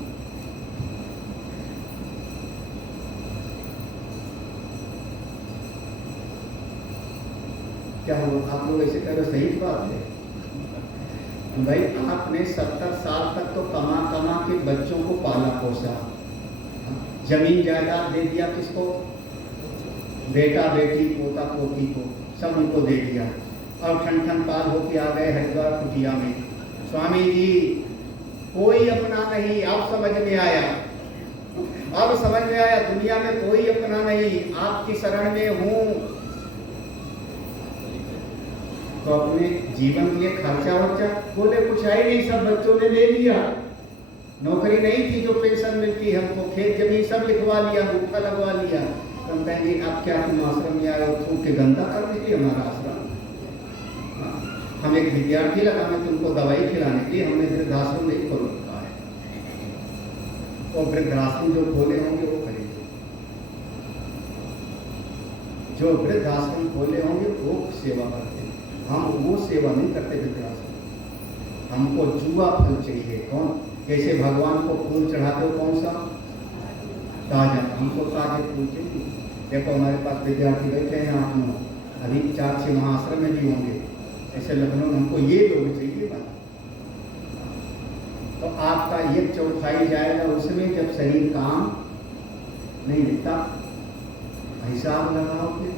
क्या हो, आप लोग ऐसे कह रहे हो, सही बात है भाई। आपने 70 साल तक तो कमा के बच्चों को पाला पोसा, जमीन जायदाद दे दिया किसको? बेटा बेटी पोता पोती को, सब उनको दे दिया, और ठन पार होके आ गए हरिद्वार कुटिया में। स्वामी जी कोई अपना नहीं, अब समझ में आया, अब समझ में आया, दुनिया में कोई अपना नहीं, आपकी शरण में हूँ। तो अपने जीवन के लिए खर्चा वर्चा बोले कुछ है ही नहीं, सब बच्चों ने ले लिया। नौकरी नहीं थी जो पेंशन मिलती है हमको, खेत जमीन सब लिखवा लिया, गुफा लगवा लिया। तो हम कहेंगे अब क्या तुम आश्रम में आए हो, थूक के गंदा कर दीजिए हमारा आश्रम। हम एक विद्यार्थी लगा में तुमको दवाई खिलाने के लिए हमने वृद्धाश्रम नहीं खोल रखा है, और वृद्धाश्रम जो खोले होंगे वो करेंगे, जो वृद्धाश्रम खोले होंगे वो सेवा करते हैं, हम वो सेवा नहीं करते वृद्धाश्रम। हमको जुआ फल चाहिए। कौन? जैसे भगवान को फूल चढ़ाते हो कौन सा? ताजा। हमको ताजे फूल चाहिए। देखो हमारे पास विद्यार्थी बैठे हैं 8-9, अभी 4-6 महाआश्रम में भी होंगे, ऐसे लखनऊ में हमको ये लोग चाहिए बात। तो आपका 1/4 जाएगा उसमें, जब शरीर काम नहीं देता हिसाब लगाओगे।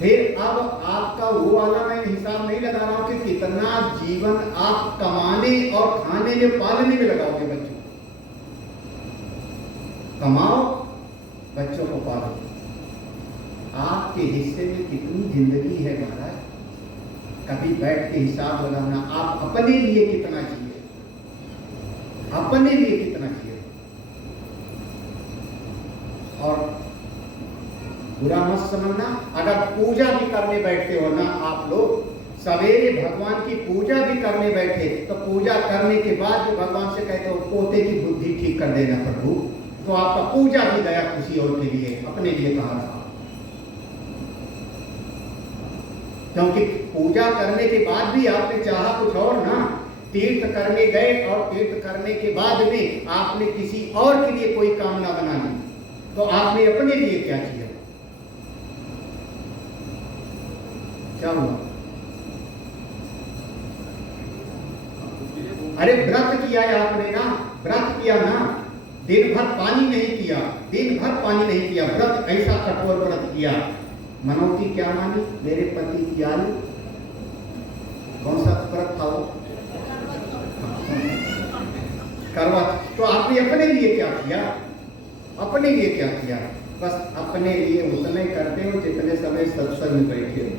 फिर अब आपका वो वाला मैं हिसाब नहीं लगा रहा हूं कि कितना जीवन आप कमाने और खाने में पालने में लगाओगे। बच्चों कमाओ, बच्चों को पालो। आपके हिस्से में कितनी जिंदगी है महाराज, कभी बैठ के हिसाब लगाना। आप अपने लिए कितना जिए, अपने लिए कितना जिए। और बुरा मत समझना, अगर पूजा भी करने बैठते हो ना आप लोग, सवेरे भगवान की पूजा भी करने बैठे, तो पूजा करने के बाद जो भगवान से कहते हो पोते की बुद्धि ठीक कर देना प्रभु, तो आपका पूजा भी गया किसी और के लिए, अपने लिए कहा था। क्योंकि पूजा करने के बाद भी आपने चाहा कुछ और ना। तीर्थ करने गए और तीर्थ करने के बाद में आपने किसी और के लिए कोई कामना बना ली, तो आपने अपने लिए क्या किया? क्या हुआ? अरे व्रत किया है आपने ना, व्रत किया ना, दिन भर पानी नहीं पिया, दिन भर पानी नहीं पिया, व्रत ऐसा कठोर व्रत किया। मनौती क्या मानी? मेरे पति की आयु, कौन सा व्रत था वो? करवा। तो आपने अपने लिए क्या किया? अपने लिए क्या किया? बस अपने लिए उतने करते हो जितने समय सत्संग में बैठे हो।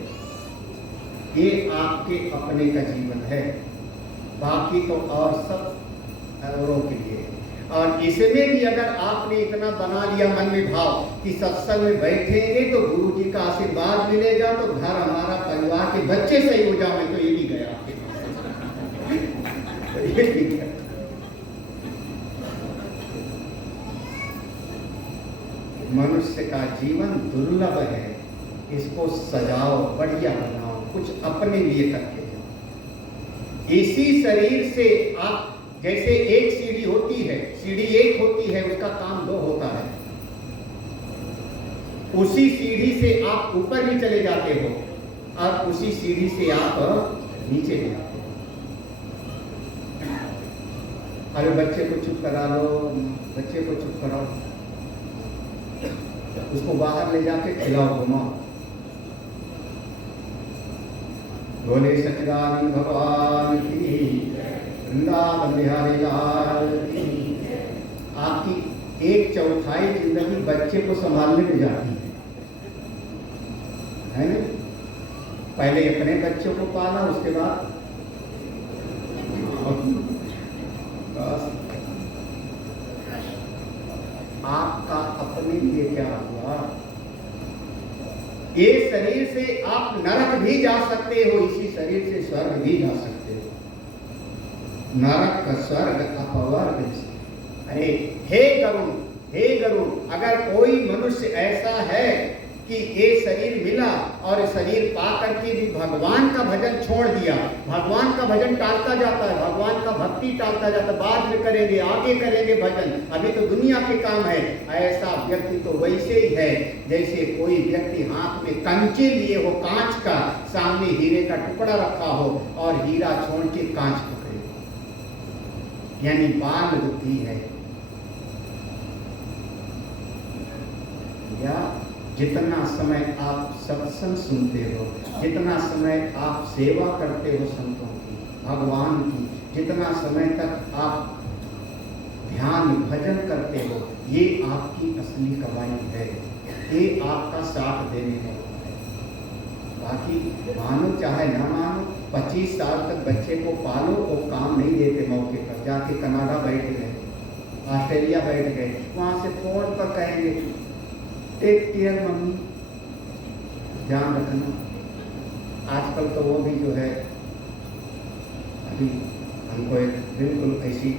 ये आपके अपने का जीवन है, बाकी तो और सब औरों के लिए। और इसमें भी अगर आपने इतना बना लिया मन में भाव कि सत्संग में बैठेंगे तो गुरु जी का आशीर्वाद मिलेगा, तो घर हमारा परिवार के बच्चे सही हो जाए, तो ये भी गया आपके पास। तो ये भी गया। मनुष्य का जीवन दुर्लभ है, इसको सजाओ, बढ़िया बनाओ, कुछ अपने लिए करके जाओ। इसी शरीर से आप, जैसे एक सीढ़ी होती है, सीढ़ी एक होती है, उसका काम 2 होता है। उसी सीढ़ी से आप ऊपर भी चले जाते हो और उसी सीढ़ी से आप नीचे भी आते हो। अरे बच्चे को चुप करा लो, बच्चे को चुप कराओ, उसको बाहर ले जाके खिलाओ, घुमाओ। बोले सच्चिदानंद भगवान की, वृंदावन बिहारी लाल की। आपकी 1/4 जिंदगी बच्चे को संभालने में जाती है ना? पहले अपने बच्चों को पाला, उसके बाद बस आपका अपने लिए क्या हुआ? ये शरीर से आप नरक भी जा सकते हो, इसी शरीर से स्वर्ग भी जा सकते हो। नरक का स्वर्ग अपवर्ग। अरे हे गरुड़, हे गरुड़, अगर कोई मनुष्य ऐसा है कि ये शरीर मिला और शरीर पा करके भी भगवान का भजन छोड़ दिया, भगवान का भजन टालता जाता है, भगवान का भक्ति टालता जाता है, बाद में करेंगे, आगे करेंगे भजन, अभी तो दुनिया के काम है, ऐसा व्यक्ति तो वैसे ही है जैसे कोई व्यक्ति हाथ में कंचे लिए हो कांच का, सामने हीरे का टुकड़ा रखा हो और हीरा छोड़ के कांच पकड़े, यानी बाल बुद्धि है। या जितना समय आप सत्संग सुनते हो, जितना समय आप सेवा करते हो संतों की, भगवान की, जितना समय तक आप ध्यान भजन करते हो, ये आपकी असली कमाई है, ये आपका साथ देने वाला है। बाकी मानो चाहे ना मानो, 25 साल तक बच्चे को पालो, वो काम नहीं देते मौके पर। जाके कनाडा बैठ गए, ऑस्ट्रेलिया बैठ गए, वहाँ से फोन पर कहेंगे टेक केयर मम्मी, ध्यान रखना। आजकल तो वो भी जो है, अभी हमको एक बिल्कुल ऐसी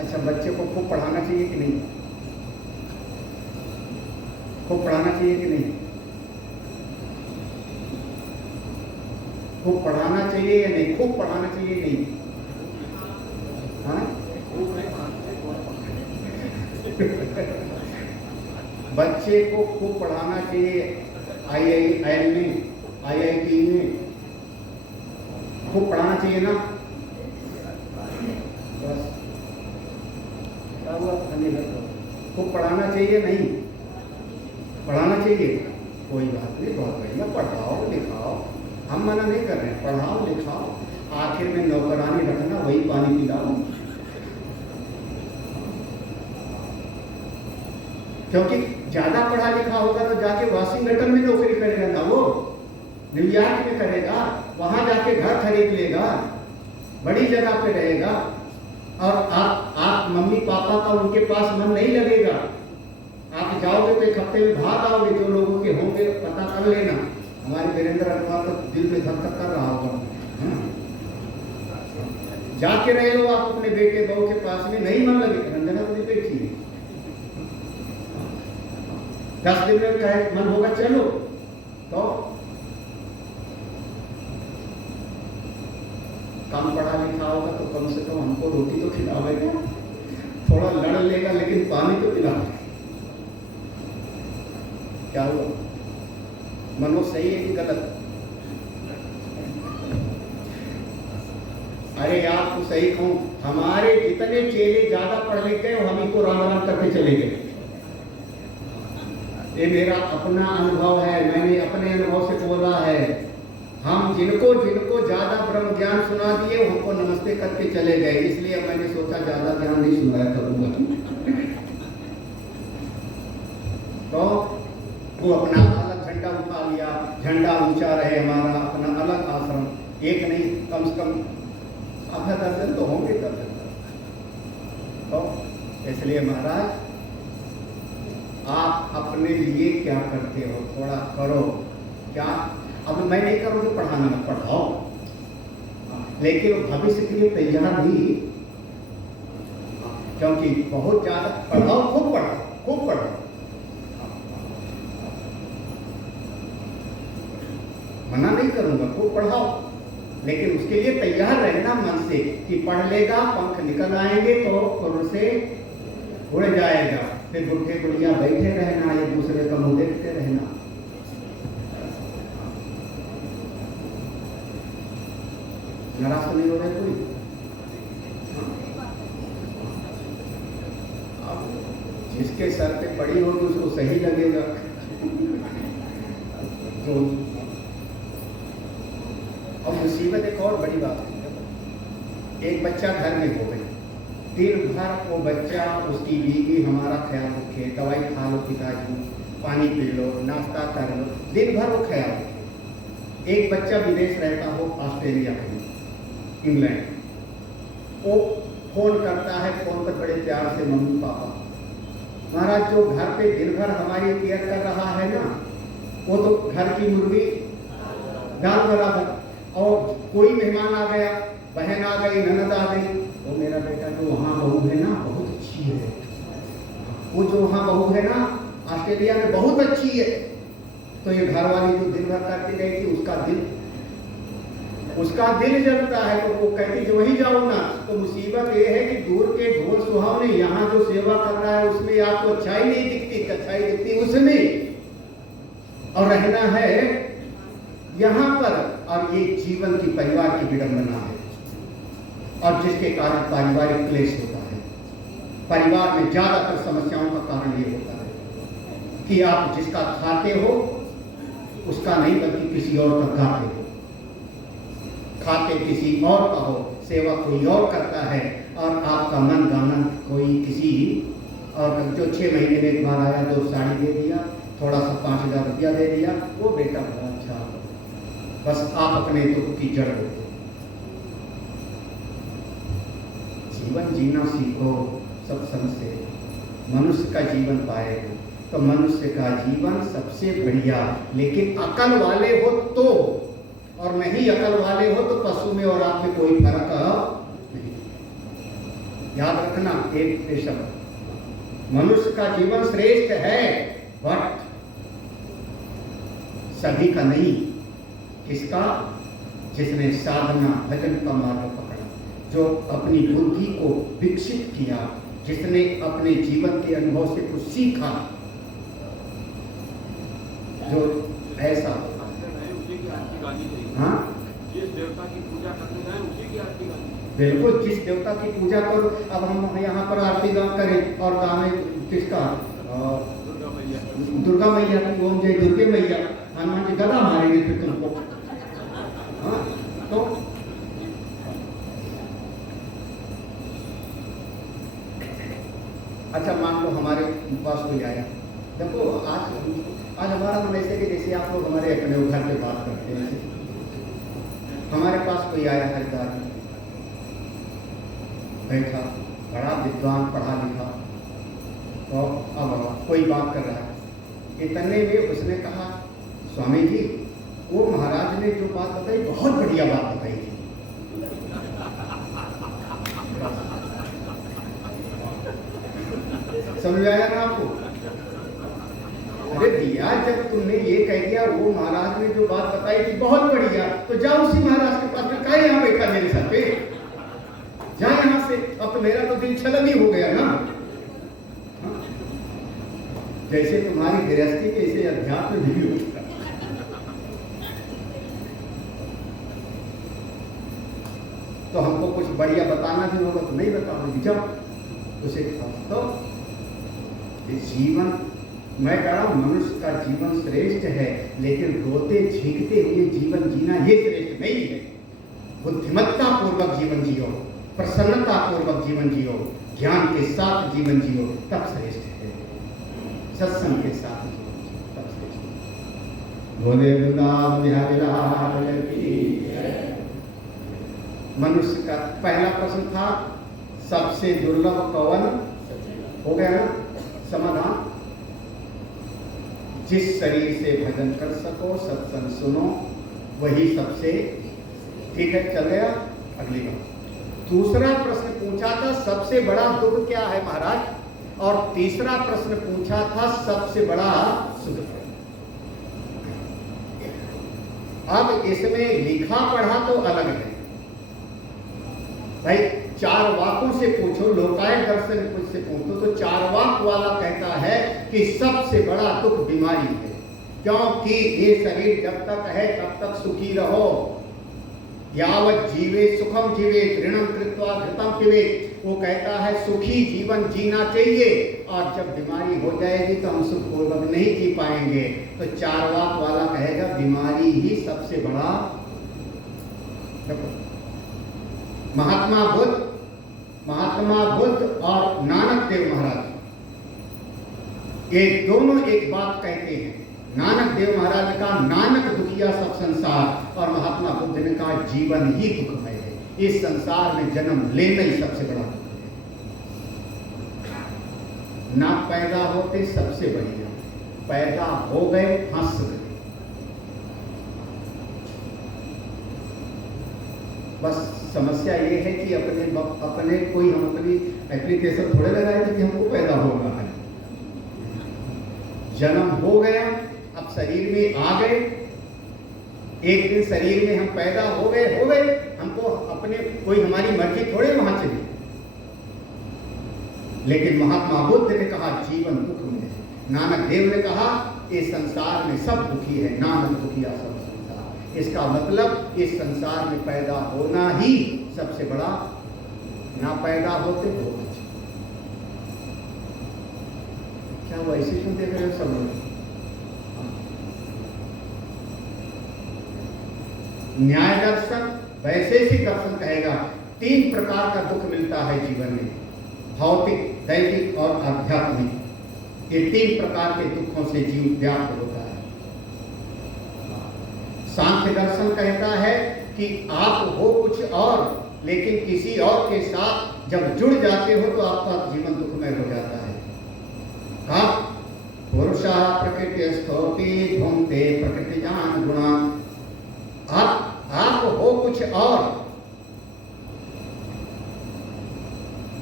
अच्छा, बच्चे को खूब पढ़ाना चाहिए कि नहीं? खूब पढ़ाना चाहिए कि नहीं? खूब पढ़ाना चाहिए या नहीं? खूब पढ़ाना चाहिए नहीं? हाँ? बच्चे को खूब पढ़ाना चाहिए। IIM में, IIT में खूब पढ़ाना चाहिए ना? बस क्या हुआ? खूब पढ़ाना चाहिए नहीं? पढ़ाना चाहिए, कोई बात नहीं, बहुत बढ़िया, पढ़ाओ लिखाओ, हम मना नहीं कर रहे हैं, पढ़ाओ लिखाओ। आखिर में नौकरानी रखना, वही पानी पिलाओ। क्योंकि ज्यादा पढ़ा लिखा होगा तो जाके वाशिंगटन में नौकरी करेगा ना, वो न्यूयॉर्क में करेगा, वहां जाके घर खरीद लेगा, बड़ी जगह पे रहेगा। और आप मम्मी पापा का उनके पास मन नहीं लगेगा। आप जाओगे तो एक हफ्ते में भाग आओगे, जो लोगों के होंगे पता कर लेना। हमारे वीरेंद्र अग्रवाल तो दिल में धक कर रहा होगा। जाके रह लो आप अपने बेटे बहू के पास में, नहीं मन लगे, रंजना तो बैठी है, 10 दिन में कहे मन होगा चलो, तो कम पढ़ा लिखा होगा तो कम से कम हमको रोटी तो खिलावेगा, थोड़ा लड़ लेगा लेकिन पानी तो पिलाएगा। क्या हुआ? मनो सही है कि गलत? अरे आप तो सही कहूं, हमारे जितने चेले ज्यादा पढ़ लिख गए हम ही को राम राम करके चले गए। ये मेरा अपना अनुभव है, मैंने अपने अनुभव से बोला है। हम जिनको जिनको ज्यादा ब्रह्म ज्ञान सुना दिए हमको नमस्ते करके चले गए, इसलिए मैंने सोचा ज्यादा ज्ञान नहीं सुनाया करूंगा। तो वो अपना अलग झंडा उठा लिया, झंडा ऊंचा रहे हमारा, अपना अलग आश्रम, एक नहीं कम से कम आधा दर्जन तो होंगे दर्जन। तो इसलिए महाराज आप अपने लिए क्या करते हो थोड़ा करो। क्या अब मैं नहीं करूँ तो पढ़ाना मत, पढ़ाओ, लेकिन भविष्य के लिए तैयार भी, क्योंकि बहुत ज्यादा पढ़ाओ, खूब पढ़ो, खूब पढ़ो। मना नहीं करूंगा, खूब पढ़ाओ, लेकिन उसके लिए तैयार रहना मन से कि पढ़ लेगा, पंख निकल आएंगे तो फुर से उड़ जाएगा, फिर बुढ़े बुढ़िया बैठे रहना, एक दूसरे का मुंह देखते रहना। नाराज तो नहीं हो रहे कोई? अब जिसके सर पे पड़ी होगी उसको सही लगेगा। तो अब मुसीबत एक और बड़ी बात है, एक बच्चा घर में हो गई, दिन भर वो बच्चा, उसकी बीवी हमारा ख्याल रखे, दवाई खा लो पिताजी, पानी पी लो, नाश्ता कर लो, दिन भर वो ख्याल रखे। एक बच्चा विदेश रहता हो, ऑस्ट्रेलिया में, इंग्लैंड, वो फोन करता है, फोन पर बड़े प्यार से मम्मी पापा, महाराज जो घर पे दिन भर हमारी केयर कर रहा है ना, वो तो घर की मुर्गी दाल बराबर। और कोई मेहमान आ गया, बहन आ गई, ननद आ गई, वो मेरा बेटा जो वहाँ बहू है ना बहुत अच्छी है, वो जो वहाँ बहू है ना ऑस्ट्रेलिया में बहुत अच्छी है। तो ये घर वाली जो दिन भर करती रही थी, उसका दिल जलता है, तो वो कहती जो वही जाओ ना। तो मुसीबत ये है कि दूर के ढोल सुहावने, यहाँ जो सेवा कर रहा है उसमें आपको अच्छाई नहीं दिखती, अच्छाई दिखती उसमें, और रहना है यहाँ पर। और ये जीवन की, परिवार की विडंबना है, और जिसके कारण पारिवारिक क्लेश होता है। परिवार में ज्यादातर समस्याओं का कारण ये होता है कि आप जिसका खाते हो उसका नहीं, बल्कि किसी और का खाते हो। खाते किसी और का हो, सेवा कोई और करता है, और आपका मन गाना कोई किसी और जो 6 महीने में एक बार आया, 2 साड़ी दे दिया, थोड़ा सा 5,000 रुपया दे दिया, वो बेटा बड़ा अच्छा हो। बस आप अपने दुख की जड़ हो। जीवन जीना सीखो सत्संग से, मनुष्य का जीवन पाएगा। तो मनुष्य का जीवन सबसे बढ़िया, लेकिन अकल वाले हो तो, और नहीं अकल वाले हो तो पशु में और आप में कोई फर्क नहीं। याद रखना एक शब्द, मनुष्य का जीवन श्रेष्ठ है, बट सभी का नहीं। किसका? जिसने साधना भजन का मार्ग पकड़ा, जो अपनी बुद्धि को विकसित किया, जिसने अपने जीवन के अनुभव से कुछ सीखा, जो ऐसा। हाँ, जिस देवता की पूजा करने जाए उसी की आरती गानी। बिल्कुल, जिस देवता की पूजा करो। अब हम यहाँ पर आरती गान करें और गाने किसका? दुर्गा मैया की, ओम जय दुर्गे मैया। हनुमान जी गदा मारेंगे फिर तुमको। हाँ, तो अच्छा मान लो हमारे पास कोई आया। देखो आज हमारा मन ऐसे कि जैसे आप लोग हमारे अपने घर पे बात करते हैं। हमारे पास कोई आया खरीदार, बैठा, बड़ा विद्वान, पढ़ा लिखा, और अब कोई बात कर रहा है। इतने में उसने कहा, स्वामी जी वो महाराज ने जो बात बताई बहुत बढ़िया बात बताई थी। समझ आया ना आपको? अरे भैया, जब तुमने ये कह दिया वो महाराज ने जो बात बताई थी बहुत बढ़िया, तो जाओ उसी महाराज के पास में। काहे यहाँ बैठा मेरे सर पे? जा यहाँ से। अब तो मेरा तो दिल छलन ही हो गया ना। हाँ? जैसे तुम्हारी गृहस्थी के ऐसे अध्यात्म भी होता। तो हमको कुछ बढ़िया बताना भी होगा तो नहीं बताओगे, जाओ उसे। तो जीवन, मैं कह रहा हूं मनुष्य का जीवन श्रेष्ठ है, लेकिन रोते झींकते हुए जीवन जीना ये श्रेष्ठ नहीं है। बुद्धिमत्ता पूर्वक जीवन जियो, प्रसन्नता पूर्वक जीवन जियो, ज्ञान के साथ जीवन जियो, तब श्रेष्ठ है। सत्संग के साथ तब श्रेष्ठ। बोले वृंदावन बिहारी लाल की। मनुष्य का पहला प्रश्न था सबसे दुर्लभ कौन? हो गया ना समाधान। जिस शरीर से भजन कर सको, सत्संग सुनो, वही सबसे ठीक है। चल गया अगली बात। दूसरा प्रश्न पूछा था सबसे बड़ा दुख क्या है महाराज, और तीसरा प्रश्न पूछा था सबसे बड़ा सुख। अब इसमें लिखा पढ़ा तो अलग है भाई। 4 वाकों से पूछो, लोकायत दर्शन से पूछो तो 4 वाक वाला कहता है कि सबसे बड़ा दुख बीमारी है, क्योंकि ये शरीर जब तक है तब तक सुखी रहो। यावत जीवे सुखम जीवे ऋणम कृत्वा घृतम पिबेत। वो कहता है सुखी जीवन जीना चाहिए, और जब बीमारी हो जाएगी तो हम सुख पूर्वक नहीं जी पाएंगे। तो 4 वाक वाला कहेगा बीमारी ही सबसे बड़ा। महात्मा बुद्ध और नानक देव महाराज, ये दोनों एक बात कहते हैं। नानक देव महाराज ने कहा नानक दुखिया सब संसार, और महात्मा बुद्ध ने कहा जीवन ही दुखमय है। इस संसार में जन्म लेना ही सबसे बड़ा दुख है। ना पैदा होते सबसे बढ़िया, पैदा हो गए हंस गए। बस समस्या ये है कि अपने कोई हम अपनी एप्लीकेशन थोड़े लगाए थे कि हमको पैदा होना है। जन्म हो गया, अब शरीर में आ गए, एक दिन शरीर में हम पैदा हो गए, हमको अपने कोई हमारी मर्जी थोड़े वहां चली। लेकिन महात्मा बुद्ध ने कहा जीवन दुख में है। नानक देव ने कहा इस संसार में सब दुखी है, नानक दुखिया सब संसार। इसका मतलब इस संसार में पैदा होना ही सबसे बड़ा, ना पैदा होते हो। क्या वो ऐसे क्यों देख रहे हो सब लोग? न्याय दर्शन वैसे ही दर्शन कहेगा तीन प्रकार का दुख मिलता है जीवन में, भौतिक, दैविक और आध्यात्मिक। ये तीन प्रकार के दुखों से जीव व्याप्त होता है। सांख्य दर्शन कहता है कि आप हो कुछ और, लेकिन किसी और के साथ जब जुड़ जाते हो तो आपका जीवन दुखमय हो जाता है। कहा पुरुषा प्रकृतिस्थोपि भुंक्ते प्रकृतिजान गुणान्। आप हो कुछ और,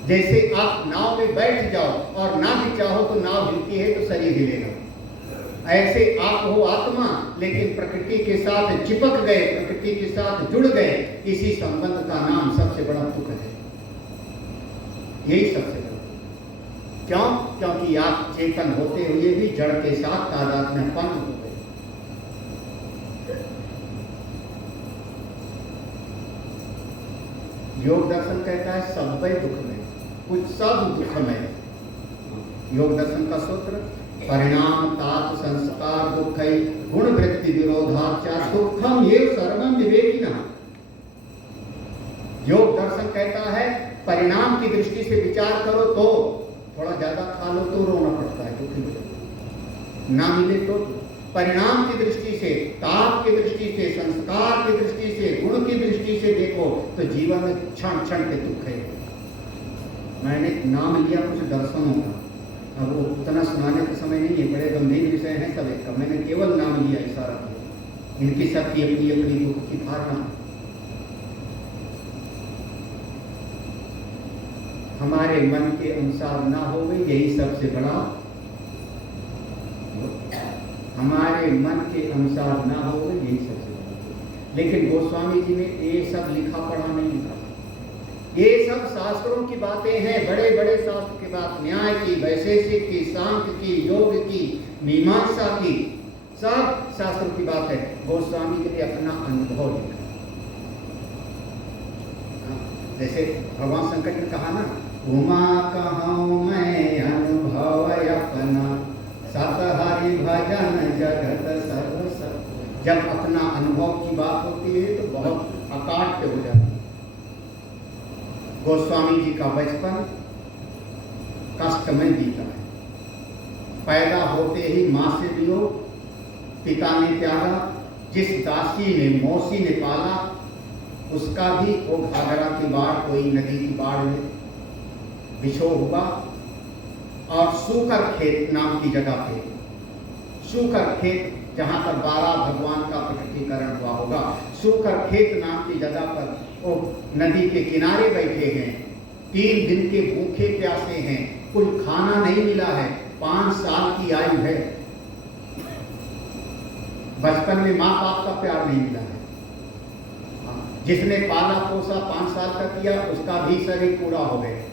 जैसे आप नाव में बैठ जाओ और ना भी चाहो तो नाव हिलती है तो शरीर हिलेगा, ऐसे आप हो आत्मा, लेकिन प्रकृति के साथ चिपक गए, प्रकृति के साथ जुड़ गए। इसी संबंध का नाम सबसे बड़ा दुख है। यही सबसे बड़ा, क्यों? क्योंकि आप चेतन होते हुए भी जड़ के साथ तादात्म्यपन्न हो गए। योग दर्शन कहता है सब दुख में, कुछ सब दुख में। योग दर्शन का सूत्र परिणाम तात संस्कार दुख गुण वृत्ति विरोधाचा दुखम ये सर्वम विवेकिना। योग दर्शन कहता है परिणाम की दृष्टि से विचार करो तो थोड़ा ज्यादा खा लो तो रोना पड़ता है, दुखी हो जाता, ना मिले तो। परिणाम की दृष्टि से, ताप की दृष्टि से, संस्कार की दृष्टि से, गुण की दृष्टि से देखो तो जीवन में क्षण क्षण के दुख है। मैंने नाम लिया कुछ दर्शनों का, अब वो उतना सुनाने का समय नहीं है, बड़े गंभीर विषय है सब एक का। मैंने केवल नाम लिया, इशारा किया। इनकी सबकी अपनी अपनी दुख की धारणा। हमारे मन के अनुसार ना हो गई, यही सबसे बड़ा। हमारे मन के अनुसार ना हो गई, यही सबसे बड़ा। लेकिन गोस्वामी जी ने ये सब लिखा पढ़ा नहीं लिखा, ये सब शास्त्रों की बातें हैं, बड़े बड़े शास्त्र की बात, न्याय की, वैशेषिक की, सांख्य की, योग की, मीमांसा की, सब शास्त्रों की बात है। गोस्वामी के लिए अपना अनुभव लिखा। जैसे भगवान शंकर ने कहा ना, उमा कहूँ मैं अनुभव अपना, सत हरि भजन जगत सर्व सब। जब अपना अनुभव की बात होती है तो बहुत अकाट्य हो जाती है। गोस्वामी जी का बचपन कष्ट में बीता है। पैदा होते ही माँ से वियोग, पिता ने त्यागा, जिस दासी ने मौसी ने पाला उसका भी वो घाघरा की बाढ़, कोई नदी की बाढ़ में बिछो हुआ। और सूकर खेत नाम की जगह पे, सूकर खेत जहाँ पर 12 भगवान का प्रकटीकरण हुआ होगा, सूकर खेत नाम की जगह पर वो नदी के किनारे बैठे हैं। 3 दिन के भूखे प्यासे हैं, कोई खाना नहीं मिला है, 5 साल की आयु है। बचपन में माँ बाप का प्यार नहीं मिला है। जिसने पाला पोसा 5 साल का किया उसका भी शरीर पूरा हो गया।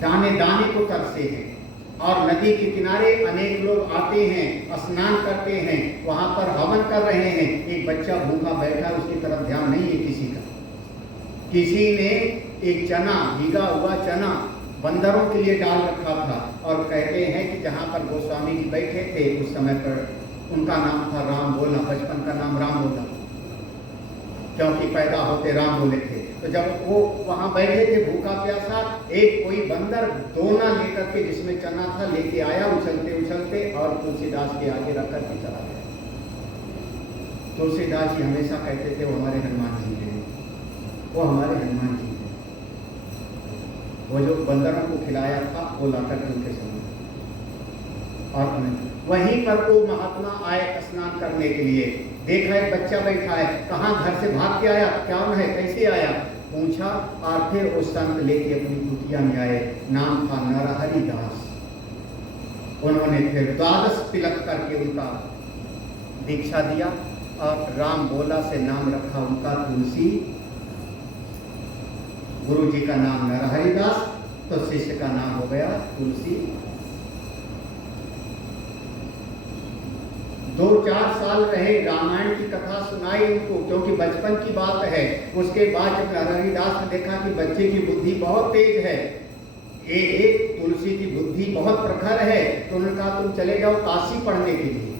दाने दाने को तरसे हैं। और नदी के किनारे अनेक लोग आते हैं, स्नान करते हैं, वहां पर हवन कर रहे हैं। एक बच्चा भूखा बैठा, उसकी तरफ ध्यान नहीं है किसी का। किसी ने एक चना, भीगा हुआ चना बंदरों के लिए डाल रखा था। और कहते हैं कि जहाँ पर गोस्वामी जी बैठे थे उस समय पर उनका नाम था राम बोला, बचपन का नाम राम बोला, क्योंकि पैदा होते राम बोले थे। तो जब वो वहां बैठे थे भूखा प्यासा, एक कोई बंदर दोना लेकर के जिसमें चना था लेके आया, उछलते उछलते, और तुलसीदास के आगे रख करके चला गया। तुलसीदास जी हमेशा कहते थे वो हमारे हनुमान जी हैं, वो हमारे हनुमान जी हैं। वो जो बंदरों को खिलाया था वो लाकर के उनके सामने, और वहीं पर वो महात्मा आए स्नान करने के लिए। देखा एक बच्चा बैठा है, कहाँ घर से भाग के आया, क्या है, कैसे आया, पूछा। और फिर उस संत लेके अपनी कुटिया में आए, नाम था नरहरि दास। उन्होंने फिर 12 तिलक करके उनका दीक्षा दिया और राम बोला से नाम रखा उनका तुलसी। गुरु जी का नाम नरहरि दास, तो शिष्य का नाम हो गया तुलसी। 2-4 साल रहे, रामायण की कथा सुनाई उनको, क्योंकि बचपन की बात है। उसके बाद जब नरहरि दास ने देखा कि बच्चे की बुद्धि बहुत तेज है, एक तुलसी की बुद्धि बहुत प्रखर है, तो उन्होंने कहा तुम चले जाओ काशी पढ़ने के लिए।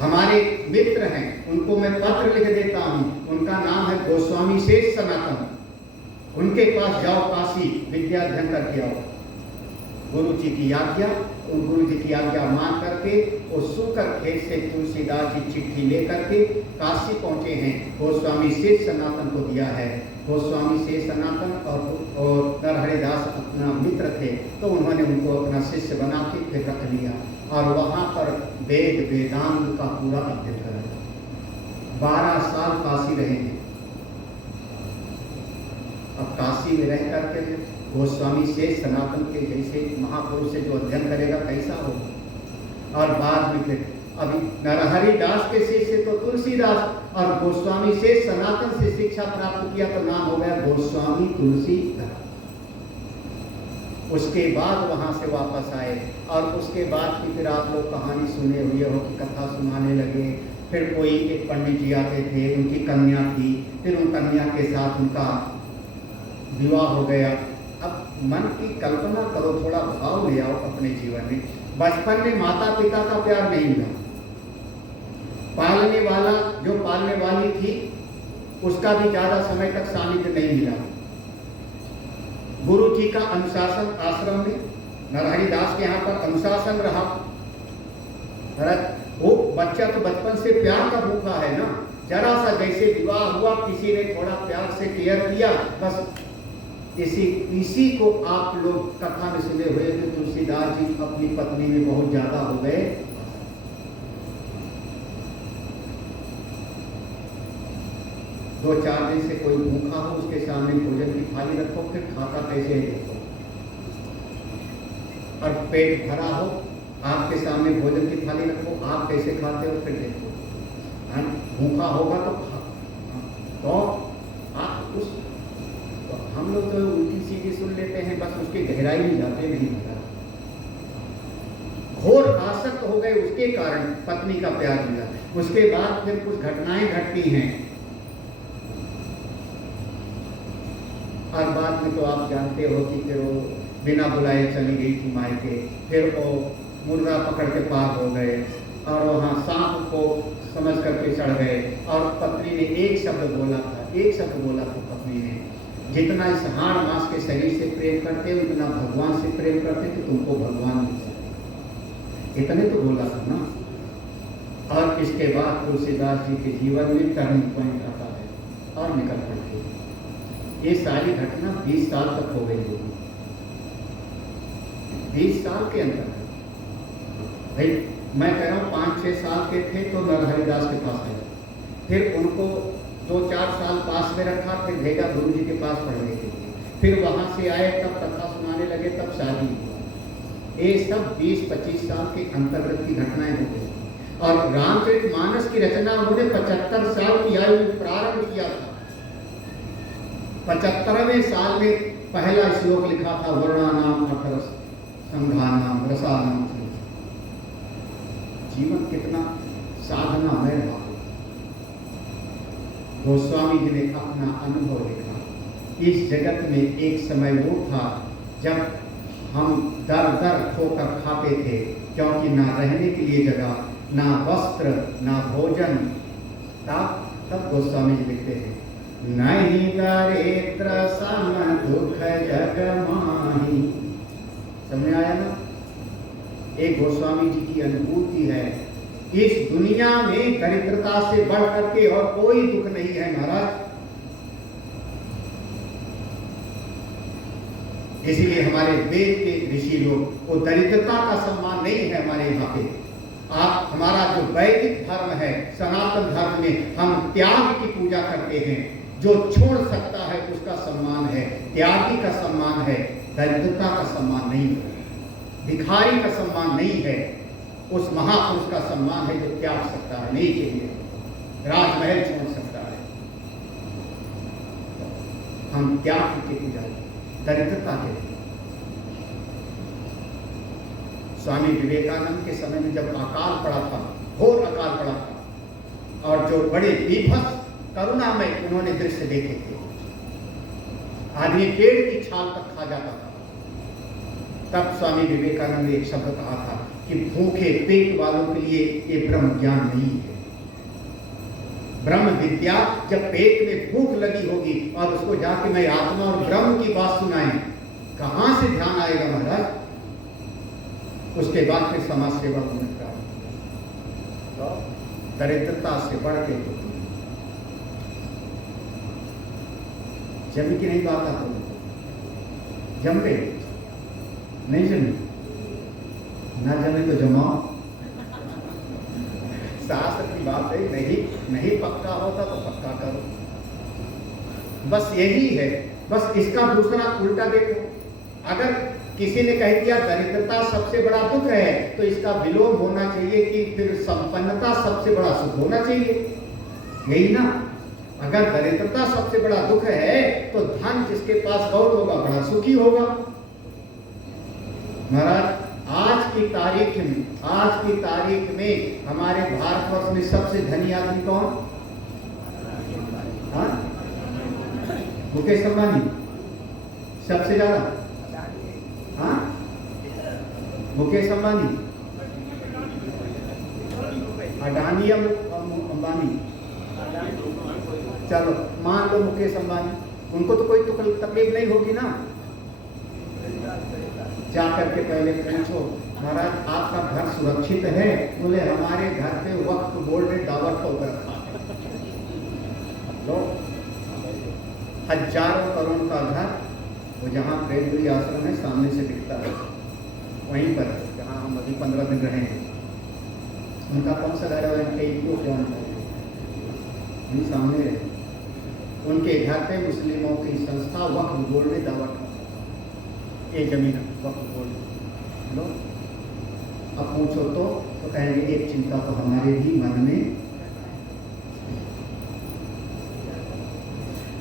हमारे मित्र हैं, उनको मैं पत्र लिख देता हूँ। उनका नाम है गोस्वामी शेष सनातन। उनके पास जाओ, काशी विद्या अध्ययन करके आओ। गुरु जी की आज्ञा, उन गुरु जी की आज्ञा मान करके वो सूकर खेत से तुलसीदास जी चिट्ठी लेकर के काशी पहुंचे हैं। गोस्वामी शेष सनातन को दिया है। गोस्वामी शेष सनातन और नरहरिदास अपना मित्र थे, तो उन्होंने उनको अपना शिष्य बना के फिर रख लिया और वहाँ पर वेद वेदांत का पूरा अध्ययन करा। 12 साल काशी रहे हैं। अब काशी में रह करके गोस्वामी शेष सनातन के जैसे महापुरुष से जो अध्ययन करेगा कैसा होगा। और बाद में फिर अभी नरहरिदास के शिष्य तो तुलसीदास और गोस्वामी शेष सनातन से शिक्षा प्राप्त किया तो नाम हो गया गोस्वामी तुलसीदास। उसके बाद वहां से वापस आए और उसके बाद की फिर आप लोग कहानी सुने हुए हो कि कथा सुनाने लगे। फिर कोई एक पंडित जी आते थे, उनकी कन्या थी, फिर उन कन्या के साथ उनका विवाह हो गया। अब मन की कल्पना करो, थोड़ा भाव ले आओ अपने जीवन में। बचपन में माता पिता का प्यार नहीं मिला, पालने वाला जो पालने वाली थी उसका भी ज्यादा समय तक सानिध्य नहीं मिला। गुरु जी का अनुशासन आश्रम में, नरहरिदास के यहाँ पर अनुशासन रहा। वो बच्चा तो बचपन से प्यार का भूखा है ना। जरा सा जैसे विवाह हुआ, किसी ने थोड़ा प्यार से केयर किया, बस इसी को आप लोग कथा में सुने हुए कि तुलसीदास जी अपनी पत्नी में बहुत ज्यादा हो गए। दो चार दिन से कोई भूखा हो, उसके सामने भोजन की थाली रखो, फिर खाता कैसे है देखो। और पेट भरा हो, आपके सामने भोजन की थाली रखो, आप कैसे खाते हो फिर देखो। भूखा होगा तो आप उस हम लोग तो उल्टी सीधी सुन लेते हैं, बस उसकी गहराई में जाते नहीं पता। घोर आसक्त हो गए, उसके कारण पत्नी का प्यार मिला। उसके बाद फिर कुछ घटनाएं घटती हैं और बाद में तो आप जानते हो कि फिर वो बिना बुलाए चली गई थी मायके। फिर वो मुर्गा पकड़ के पार हो गए और वहाँ सांप को समझ करके चढ़ गए और पत्नी ने एक शब्द बोला था पत्नी ने, जितना इस हाड़ मांस के शरीर से प्रेम करते हो उतना भगवान से प्रेम करते तो तुमको भगवान मिलता। इतने तो बोला था ना। और इसके बाद तुलसीदास जी के जीवन में टर्निंग पॉइंट आता है और निकल पड़ते हैं। ये सारी घटना 20 साल तक हो गई होगी। 20 साल के अंदर भाई मैं कह रहा हूँ 5-6 साल के थे तो नरहरिदास के पास आए, फिर उनको 2-4 साल पास में रखा, फिर भेजा गुरु जी के पास पढ़ने के लिए। फिर वहां से आए, तब कथा सुनाने लगे, तब शादी हुआ। ये सब 20-25 साल के अंतर्गत की घटनाएं हो गई। और रामचरितमानस की रचना उन्होंने 75 साल की आयु में प्रारंभ किया था। 75वें साल में पहला श्लोक लिखा था, वर्णानाम अर्थरस संघानाम रसानाम। जीवन कितना साधना में रहा। गोस्वामी जी ने अपना अनुभव लिखा। इस जगत में एक समय वो था जब हम दर दर खोकर खाते थे, क्योंकि ना रहने के लिए जगह, ना वस्त्र, ना भोजन। तब गोस्वामी जी लिखते हैं, नहीं दरिद्र सम दुख जग माही। समझ आया ना? एक गोस्वामी जी की अनुभूति है। इस दुनिया में दरिद्रता से बढ़ करके और कोई दुख नहीं है महाराज। इसीलिए हमारे वेद के ऋषि लोग को दरिद्रता का सम्मान नहीं है हमारे यहाँ पे। आप हमारा जो वैदिक धर्म है, सनातन धर्म में हम त्याग की पूजा करते हैं। जो छोड़ सकता है उसका सम्मान है, त्यागी का सम्मान है, दरिद्रता का सम्मान नहीं है, भिखारी का सम्मान नहीं है। उस महापुरुष का सम्मान है जो त्याग सकता है, नहीं चाहिए, राजमहल छोड़ सकता है। हम त्याग की पूजा दरिद्रता के लिए। स्वामी विवेकानंद के समय में जब अकाल पड़ा था, घोर अकाल पड़ा था, और जो बड़े बीभत्स करुणामय उन्होंने दृश्य देखे थे, आदमी पेड़ की छाल तक खा जाता था, तब स्वामी विवेकानंद ने एक शब्द कहा था कि भूखे पेट वालों के लिए ये ब्रह्म ज्ञान नहीं है। ब्रह्म विद्या जब पेट में भूख लगी होगी और उसको जाके मैं आत्मा और ब्रह्म की बात सुनाएं, कहां से ध्यान आएगा महाराज? उसके बाद फिर समाज सेवा होने का तो दरिद्रता से बढ़ के तो जमी की नहीं बात आपको, जम गए नहीं जमी, ना जमे तो जमाओ, शास्त्र की बात है। नहीं पक्का होता तो पक्का करो, बस यही है। बस इसका दूसरा उल्टा देखो, अगर किसी ने कह दिया दरिद्रता सबसे बड़ा दुख है, तो इसका विलोम होना चाहिए कि फिर संपन्नता सबसे बड़ा सुख होना चाहिए, यही ना? अगर दरिद्रता सबसे बड़ा दुख है तो धन जिसके पास बहुत होगा बड़ा सुखी होगा। महाराज आज की तारीख में हमारे भारतवर्ष में सबसे धनी आदमी कौन? हाँ, मुकेश अंबानी सबसे ज्यादा। हाँ, मुकेश अंबानी, अडानी या अंबानी, चलो मान लो मुकेश अंबानी, उनको तो कोई तकलीफ नहीं होगी ना। जा करके पहले पूछो, महाराज आपका घर सुरक्षित है? बोले हमारे घर पे वक्त बोर्ड ने दावत होकर रखा, लो हजारों करोड़ का घर, वो जहाँ प्रेमपुरी आश्रम है सामने से दिखता है, वहीं पर जहाँ हम अभी 15 दिन रहेंगे। उनका कौन सा घर है? वहीं सामने रहे। उनके घर पे मुस्लिमों की संस्था वक्फ बोर्ड ने दावत, ये जमीन वक्फ बोर्ड लो। अब पूछो तो कहेंगे एक चिंता तो हमारे भी मन में।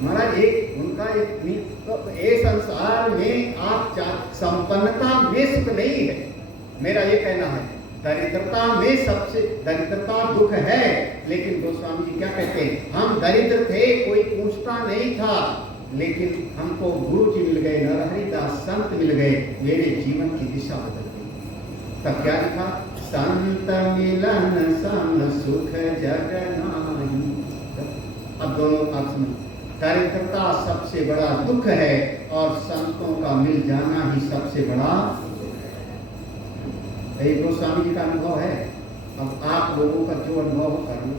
महाराज एक उनका एक तो ये संसार में आप संपन्नता में सुख नहीं है, मेरा ये कहना है। दरिद्रता में सबसे दरिद्रता दुख है, लेकिन गोस्वामी जी क्या कहते हैं? हम दरिद्र थे, कोई पूछता नहीं था, लेकिन हमको गुरु जी मिल गए, नरहरिदास संत मिल गए, मेरे जीवन की दिशा बदल गई। तब क्या लिखा? संत मिलन सम सुख जग नाही। अब दोनों अर्थ में दरिद्रता सबसे बड़ा दुख है और संतों का मिल जाना ही सबसे बड़ा। ये गोस्वामी जी का अनुभव है। अब आप लोगों का जो अनुभव कर लो,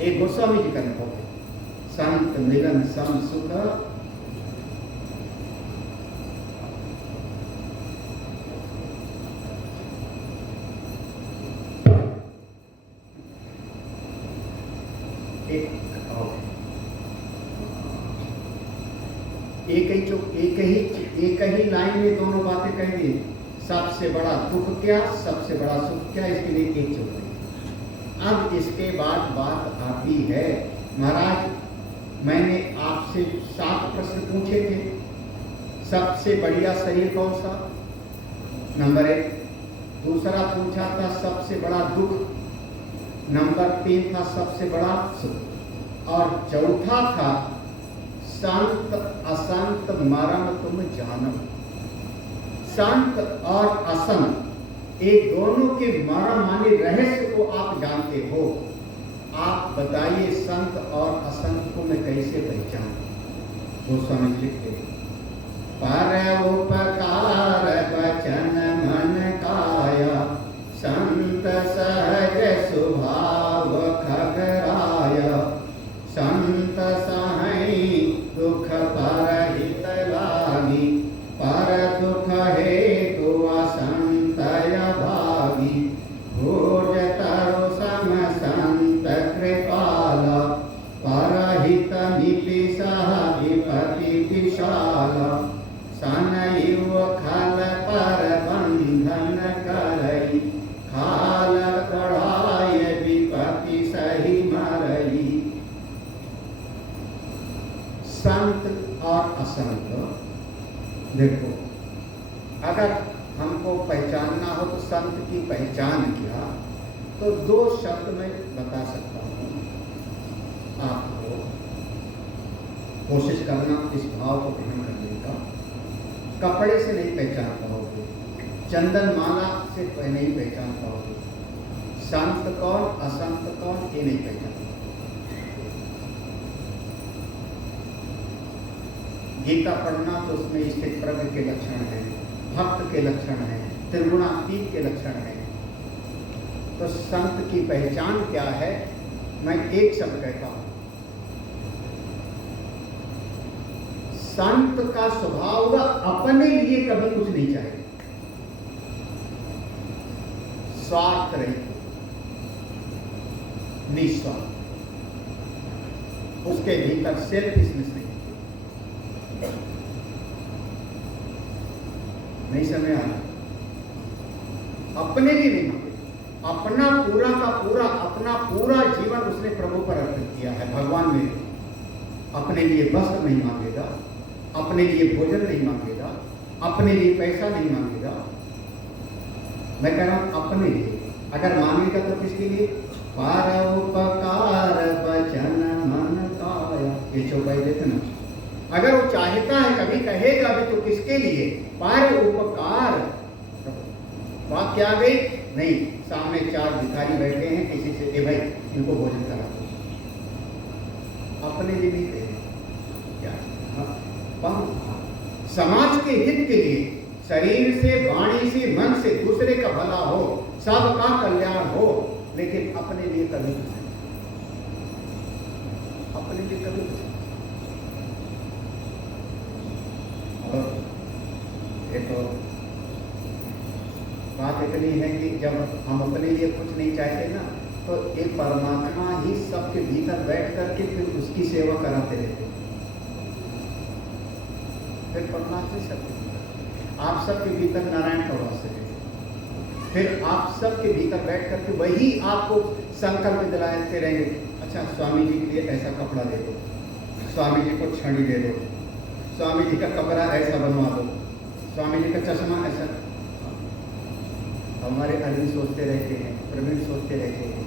एक गोस्वामी जी का अनुभव है। संत मिलन सम सुख, एक ही लाइन में दोनों बातें कह दी। सबसे बड़ा दुख क्या, सबसे बड़ा सुख क्या, इसके लिए एक चुप रही। अब इसके बाद बात आती है, महाराज मैंने आपसे 7 प्रश्न पूछे थे। सबसे बढ़िया शरीर कौन सा? नंबर 1। दूसरा पूछा था सबसे बड़ा दुख, नंबर 3 था सबसे बड़ा सुख, और चौथा था संत असंत मरम तुम जानो। संत और असंत एक दोनों के मरम माने रहस्य को आप जानते हो। आप बताइए संत और असंत को मैं कैसे पहचानूं? गोस्वामी लिखते हैं, परोपकार वचन मन काया, संत सहज स्वभाव खगराय, संत सहई दुख परहित लागी, पर दुख हेतु असंतय भागी, भोज तरु सम संत कृपाल, परहित नीति सह विपति विशाल, सनयुव खल पर बंधन करई, खाल पढ़ाय विपति सही मरई। संत और असंत, देखो अगर हमको पहचानना हो तो संत की पहचान क्या, तो 2 शब्द में बता सकता हूँ। आपको कोशिश करना इस भाव को ग्रहण करने का। कपड़े से नहीं पहचान पाओगे, चंदन माला से नहीं पहचान पाओगे। संत कौन असंत कौन ये नहीं पहचान। गीता पढ़ना तो उसमें स्थित प्रज्ञ के लक्षण है, भक्त के लक्षण है, त्रिगुणातीत के लक्षण है। तो संत की पहचान क्या है? मैं एक शब्द कहता हूं, संत का स्वभाव अपने लिए कभी कुछ नहीं चाहे, स्वार्थ रहित, निस्वार्थ, उसके भीतर सेल्फिशनेस नहीं समझ आ रहा। अपने लिए नहीं मांगे, अपना पूरा का पूरा, अपना पूरा जीवन उसने प्रभु पर अर्पित किया है। भगवान में अपने लिए वस्त्र नहीं मांगेगा, अपने लिए भोजन नहीं मांगेगा, अपने लिए पैसा नहीं मांगेगा। मैं कह रहा हूं अपने लिए। अगर मांगेगा तो किसके लिए? परोपकार वचन मन काया, ये चौपाई देखना। अगर वो चाहता है, कभी कहेगा भी तो किसके लिए? परोपकार। बात क्या आ गई? नहीं, सामने 4 भिखारी बैठे हैं, किसी से ए भाई इनको भोजन करा दो, अपने लिए नहीं कहे क्या? समाज के हित के लिए, शरीर से, वाणी से, मन से दूसरे का भला हो, सबका कल्याण हो, लेकिन अपने लिए कभी नहीं, अपने लिए कभी नहीं। और एक तो बात इतनी है कि जब हम अपने लिए कुछ नहीं चाहते ना, तो एक परमात्मा ही सबके भीतर बैठ करके फिर उसकी सेवा कराते रहते। फिर परमात्मा सबके भीतर, आप सबके भीतर नारायण का वास है, फिर आप सबके भीतर बैठ करके वही आपको संकल्प दिलाते रहेंगे। अच्छा, स्वामी जी के लिए ऐसा कपड़ा दे दो, स्वामी जी को छड़ी दे दो, स्वामी जी का कपड़ा ऐसा बनवा दो, स्वामी जी का चश्मा ऐसा। हमारे आदमी सोचते रहते हैं, प्रवीण सोचते रहते हैं,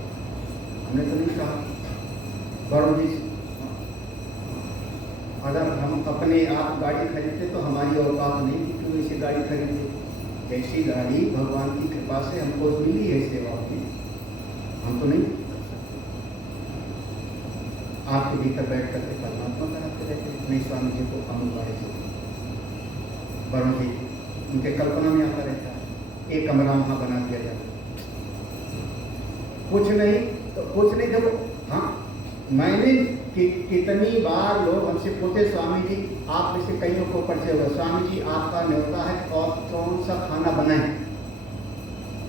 हमने तो नहीं कहा। वरुण जी, अगर हम अपने आप गाड़ी खरीदते तो हमारी औकात नहीं थी, क्यों ऐसी गाड़ी खरीदते? जैसी गाड़ी भगवान की कृपा से हमको मिली है सेवा की, हम तो नहीं कर सकते। आपके भीतर बैठ करके परमात्मा कराते रहते। नहीं, स्वामी जी को अमूल बारे से वरुण जी उनके कल्पना में आता रहता है, एक कमरा वहां बना दिया जाता, कुछ नहीं तो कुछ नहीं। देखो, हाँ, मैंने कितनी बार लोग हमसे पूछते, स्वामी जी आप में से कईयों को परिचय होगा, स्वामी जी आपका न्योता है और कौन सा खाना बनाए?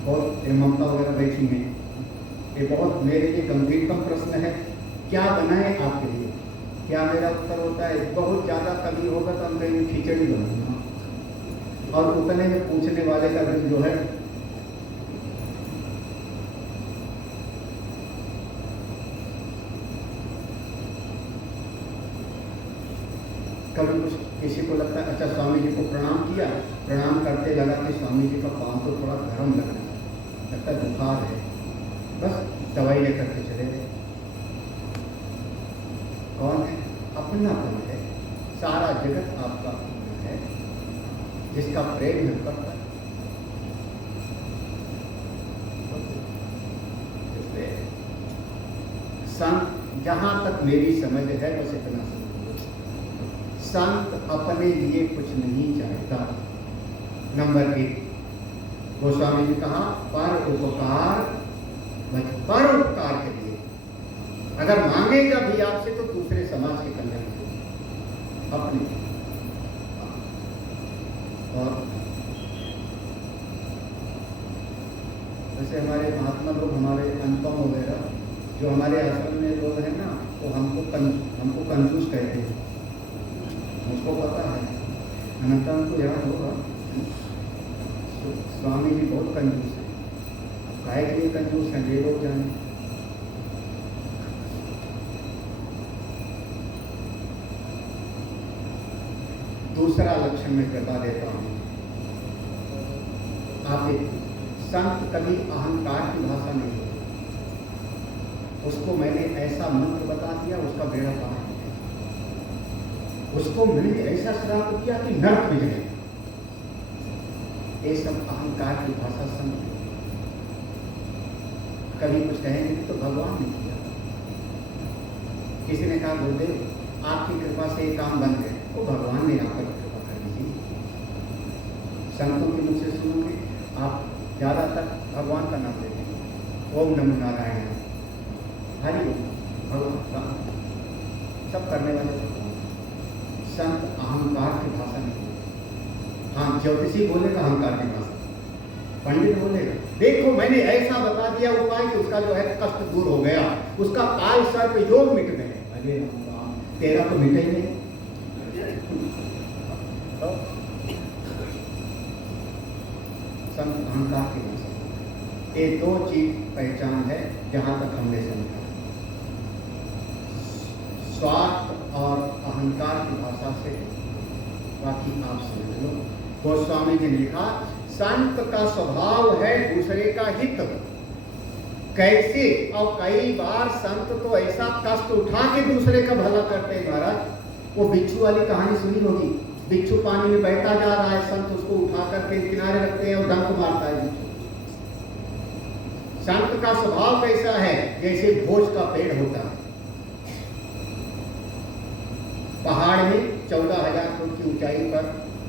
बहुत ममता वगैरह बैठी हैं, ये बहुत मेरे लिए गंभीरतम प्रश्न है, क्या बनाए आपके लिए? क्या मेरा उत्तर होता है, बहुत ज़्यादा कभी होगा तो हम कहीं खिचड़ी बनाऊंगा, और उतने में पूछने वाले का दिल जो है कभी कुछ किसी को लगता है, अच्छा स्वामी जी को प्रणाम किया, प्रणाम करते लगा कि स्वामी जी का पाँव तो थोड़ा गर्म लग रहा है, लगता है बुखार है, बस दवाई लेकर के चले गए। कौन है? अपनापन है, सारा जगत आपका अपना है, जिसका प्रेम है करता है। इसलिए संत, जहां तक मेरी समझ है बस इतना समझ, संत अपने लिए कुछ नहीं चाहता। नंबर 1, गोस्वामी जी कहा परोपकार, परोपकार के लिए अगर मांगेगा भी आपसे तो दूसरे समाज के कल्याण के लिए, अपने। और जैसे हमारे महात्मा लोग, हमारे अनुपम वगैरह जो हमारे आश्रम में लोग हैं ना, वो हमको कंजूस कहते हैं, मुझको पता है, अनंतम को याद होगा, स्वामी जी बहुत कंजूस है। काहे के लिए कंजूस हैं ये लोग जाने। दूसरा लक्षण मैं बता देता हूं, आप संत कभी अहंकार की भाषा नहीं होती, उसको मैंने ऐसा मंत्र बता दिया, उसका बेड़ा पार हो गया, उसको मैंने ऐसा श्राप किया कि नरक में जाए, ये सब अहंकार की भाषा समझ। कभी कुछ कहेंगे तो भगवान ने किया। किसी ने कहा गुरुदेव आपकी कृपा से ये काम बन गए, वो भगवान ने यहाँ पर कृपा कर दी। संतों के मुख से सुनोगे आप ज़्यादातर भगवान का नाम लेते हैं, ओम नमो नारायण, हरि ओम, भगवान सब करने वाले भगवान। संत अहंकार की भाषा नहीं बोलते। हाँ, ज्योतिषी बोलेगा अहंकार की भाषा, पंडित बोलेगा देखो मैंने ऐसा बता दिया उपाय कि उसका जो है कष्ट दूर हो गया, उसका काल सर्प योग मिट गए। अरे राम, तेरा तो मिटे ही नहीं। संत अहंकार की भाषा। ये दो चीज पहचान है जहां तक हमने समझा। स्वार्थ और अहंकार की भाषा से बाकी आप समझ लो। गोस्वामी जी ने लिखा संत का स्वभाव है दूसरे का हित। कैसे? और कई बार संत तो ऐसा कष्ट उठा के दूसरे का भला करते हैं महाराज। वो बिच्छू वाली कहानी सुनी होगी, बिच्छू पानी में बहता जा रहा है, संत उसको उठा करके किनारे रखते हैं और डंक मारता है बिच्छू। संत का स्वभाव कैसा है? जैसे भोज का पेड़ होता है पहाड़ में 14,000 फुट की ऊंचाई पर,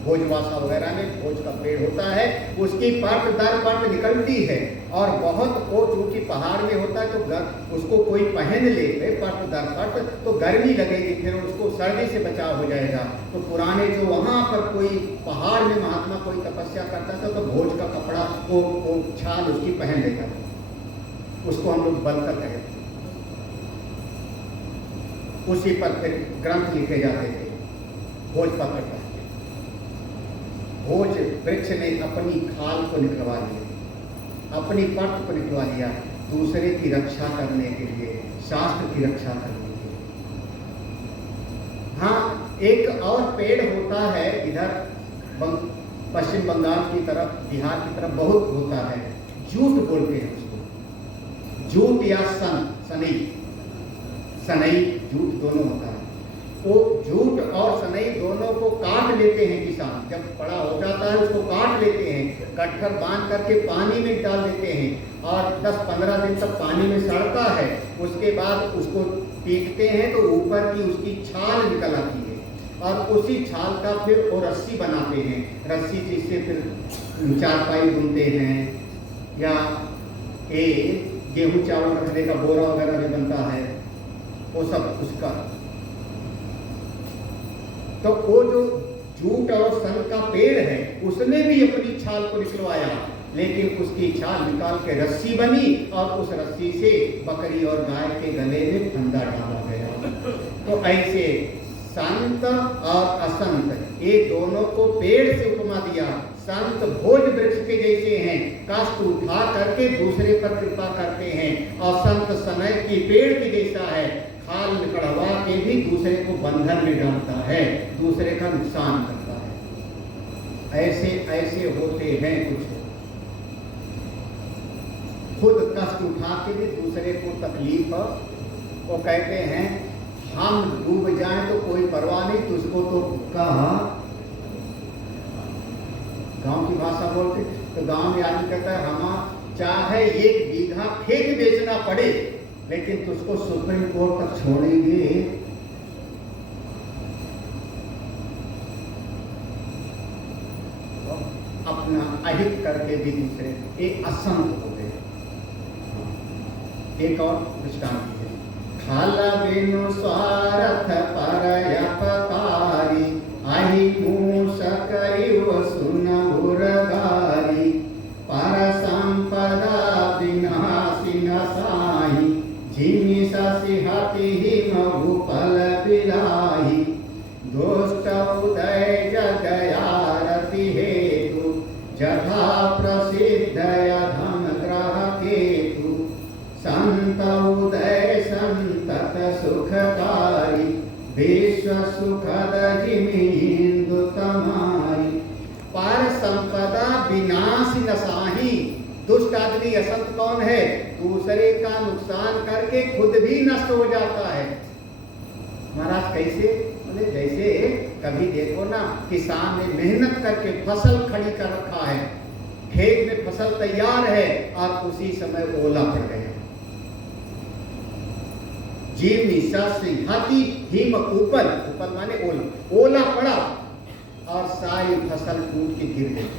भोजवासा वगैरह में भोज का पेड़ होता है। उसकी परत दर परत निकलती है और बहुत ऊंची पहाड़ में होता है तो उसको कोई पहन ले परत दर परत तो गर्मी लगेगी, फिर उसको सर्दी से बचाव हो जाएगा। तो पुराने जो वहाँ पर कोई पहाड़ में महात्मा कोई तपस्या करता था तो भोज का कपड़ा वो छाल उसकी पहन लेता था, उसको हम लोग बलकर कहते थे। उसी पर फिर ग्रंथ लिखे जाते थे भोज पत्र पर। भोज वृक्ष ने अपनी खाल को निकलवा लिया, अपनी परत को निकलवा लिया दूसरे की रक्षा करने के लिए, शास्त्र की रक्षा करने के लिए। हाँ, एक और पेड़ होता है इधर पश्चिम बंगाल की तरफ, बिहार की तरफ बहुत होता है, जूट बोलते हैं उसको, जूट या सनई, सनई जूट दोनों होता है। वो जूट और सनई दोनों को काट लेते हैं किसान, जब बड़ा हो जाता है उसको काट लेते हैं, गट्ठर बांध करके पानी में डाल देते हैं और 10-15 दिन तक पानी में सड़ता है। उसके बाद उसको पीटते हैं तो ऊपर की उसकी छाल निकल आती है और उसी छाल का फिर वो रस्सी बनाते हैं, रस्सी जिससे फिर चारपाई बुनते हैं या गेहूं चावल रखने का बोरा वगैरह भी बनता है, वो सब उसका। तो वो जो जूट और सन का पेड़ है उसने भी अपनी छाल को निकलवाया, लेकिन उसकी छाल निकाल के रस्सी बनी और उस रस्सी से बकरी और गाय के गले में फंदा डाला गया। तो ऐसे संत और असंत ये दोनों को पेड़ से उपमा दिया। संत भोज वृक्ष के जैसे हैं, कष्ट उठा करके दूसरे पर कृपा करते हैं, और संत समय की पेड़ की जैसा है, खाल निकलवा के भी दूसरे को बंधन में डालता है, दूसरे का नुकसान करता है। ऐसे ऐसे होते हैं कुछ, खुद कष्ट उठा के भी दूसरे को तकलीफ। वो कहते हैं हम डूब जाएं तो कोई परवाह नहीं, तुझको तो कहा। गांव की भाषा बोलते तो गांव में आदमी कहता है हम चाहे 1 बीघा खेत बेचना पड़े लेकिन तुझको सुप्रीम कोर्ट तक छोड़ेंगे। अपना अहित करके भी दूसरे एक असंत हो गए। एक और दृष्टांत है, खाला बिनु स्वार्थ परयपकारी, आही मूषक सुन उरगारी, पर संपदा विनाशी नसाही, जिमि ससिहति भूपल बिलाही, दुष्ट उदय जगयारति हेतु, जथा प्रसिद्ध यधम ग्रह केतु, संत उदय संतत सुखकारी, विश्व सुखद जिमि हिंदु तमारी, पर संपदा विनाश नसाही। दुष्ट आदमी असंत कौन है? दूसरे का नुकसान करके खुद भी नष्ट हो जाता है। महाराज कैसे? बोले जैसे कभी देखो ना, किसान ने मेहनत करके फसल खड़ी कर रखा है, खेत में फसल तैयार है और उसी समय ओला पड़ गया। जीवनी शास्त्री हाथी हिम ऊपर ऊपर माने ओला, ओला पड़ा और सारी फसल टूट के गिर गई।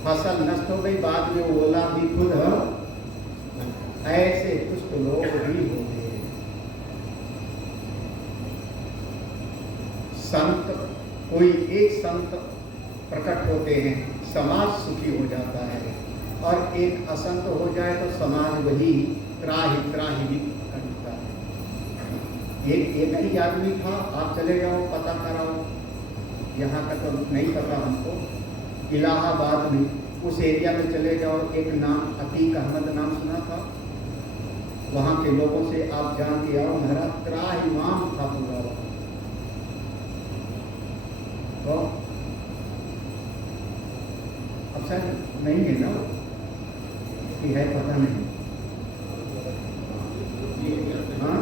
फसल नष्ट हो गई, बाद में ओला भी खुद ऐसे दुष्ट लोग भी होते हैं। संत, कोई एक संत प्रकट होते हैं, समाज सुखी हो जाता है, और एक असंत हो जाए तो समाज वही त्राही भी करता है। एक ही आदमी था, आप चले जाओ पता कराओ, यहाँ का तो नहीं पता हमको, इलाहाबाद में उस एरिया में चले जाओ, एक नाम अतीक अहमद नाम सुना था, वहाँ के लोगों से आप जान के आओ, महाराज त्राहिमाम था पूरा। तो अब शायद नहीं है ना, कि है पता नहीं। हाँ,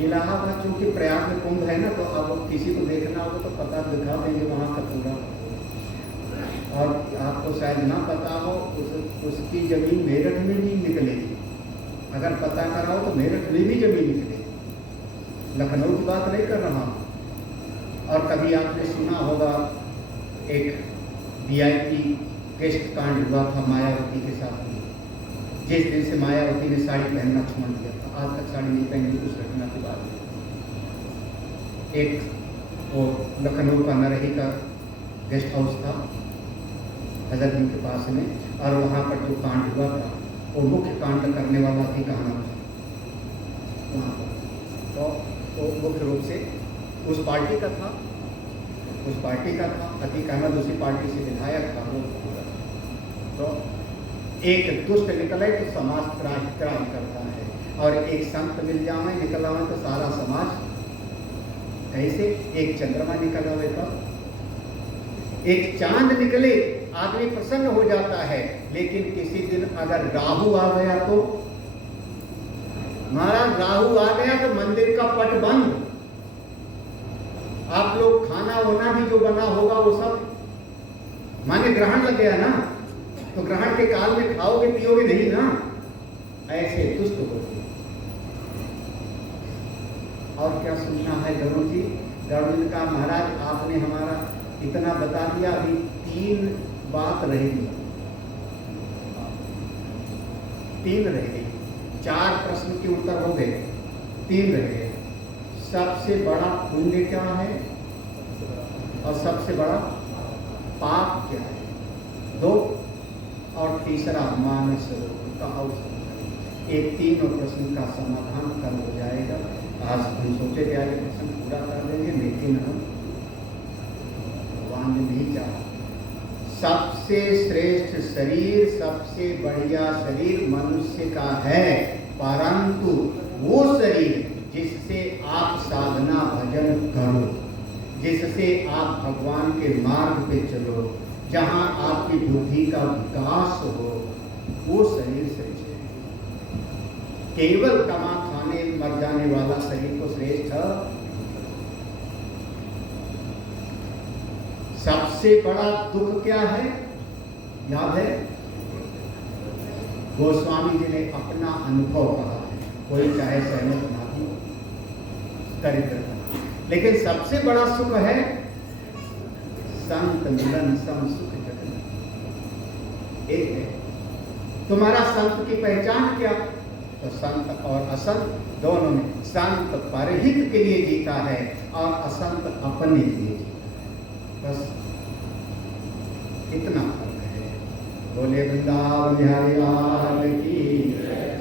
इलाहाबाद चूंकि प्रयाग में कुंभ है ना, तो अब किसी को देखना होगा तो पता दिखा देंगे वहाँ का पूरा। और आपको शायद ना पता हो, उसकी जमीन मेरठ में भी निकलेगी। अगर पता कराओ तो मेरठ में भी जमीन निकलेगी, लखनऊ की बात नहीं कर रहा हूँ। और कभी आपने सुना होगा एक VIP गेस्ट कांड हुआ था मायावती के साथ में, जिस दिन से मायावती ने साड़ी पहनना छोड़ दिया था, आज तक साड़ी नहीं पहनी उस घटना के बाद। एक वो लखनऊ का नरही का गेस्ट हाउस था हजरतगंज के पास में, और वहाँ पर जो कांड हुआ था वो मुख्य कांड करने वाला थी कहाँ वहाँ पर, तो मुख्य रूप से उस पार्टी का था, अतीक अहमद उसी पार्टी से विधायक था वो। तो एक दुष्ट निकले तो समाज त्राही करता है, और एक संत मिल जाए निकल आवे तो सारा समाज, कैसे एक चंद्रमा निकल आवे तो एक चांद निकले आदमी प्रसन्न हो जाता है, लेकिन किसी दिन अगर राहु आ गया तो महाराज, राहु आ गया तो मंदिर का पट बंद। आप लोग खाना वाना भी जो बना होगा वो सब माने ग्रहण लग गया ना, तो ग्रहण के काल में खाओगे पियोगे नहीं ना, ऐसे दुष्ट होते। और क्या सुनना है गरुड़ जी? गरुड़ जी का महाराज आपने हमारा इतना बता दिया, अभी 3 बात रहेगी, 3 रह गई। 4 प्रश्न के उत्तर हो गए, 3 रह गए। सबसे बड़ा पुण्य क्या है और सबसे बड़ा पाप क्या है? 2 और तीसरा मानस का अवसर। एक 3 प्रश्न का समाधान कल हो जाएगा। आज हम सोचे कि आज प्रश्न पूरा कर देंगे, लेकिन हम भगवान ने नहीं चाहा। सबसे श्रेष्ठ शरीर, सबसे बढ़िया शरीर मनुष्य का है, परंतु वो शरीर जिससे आप साधना भजन करो, जिससे आप भगवान के मार्ग पे चलो, जहाँ आपकी बुद्धि का विकास हो, वो शरीर श्रेष्ठ है। केवल कमा खाने मर जाने वाला शरीर तो श्रेष्ठ है। सबसे बड़ा दुख क्या है याद है? गोस्वामी जी ने अपना अनुभव कहा है, कोई चाहे सहमत ना हो, दरिद्रता। लेकिन सबसे बड़ा सुख है संत मिलन सम सुख जगन। एक है तुम्हारा संत की पहचान क्या? तो संत और असंत दोनों में, संत परहित के लिए जीता है और असंत अपने लिए जीता है, बस इतना फर्क है। बोले वृंदावन बिहारी लाल की,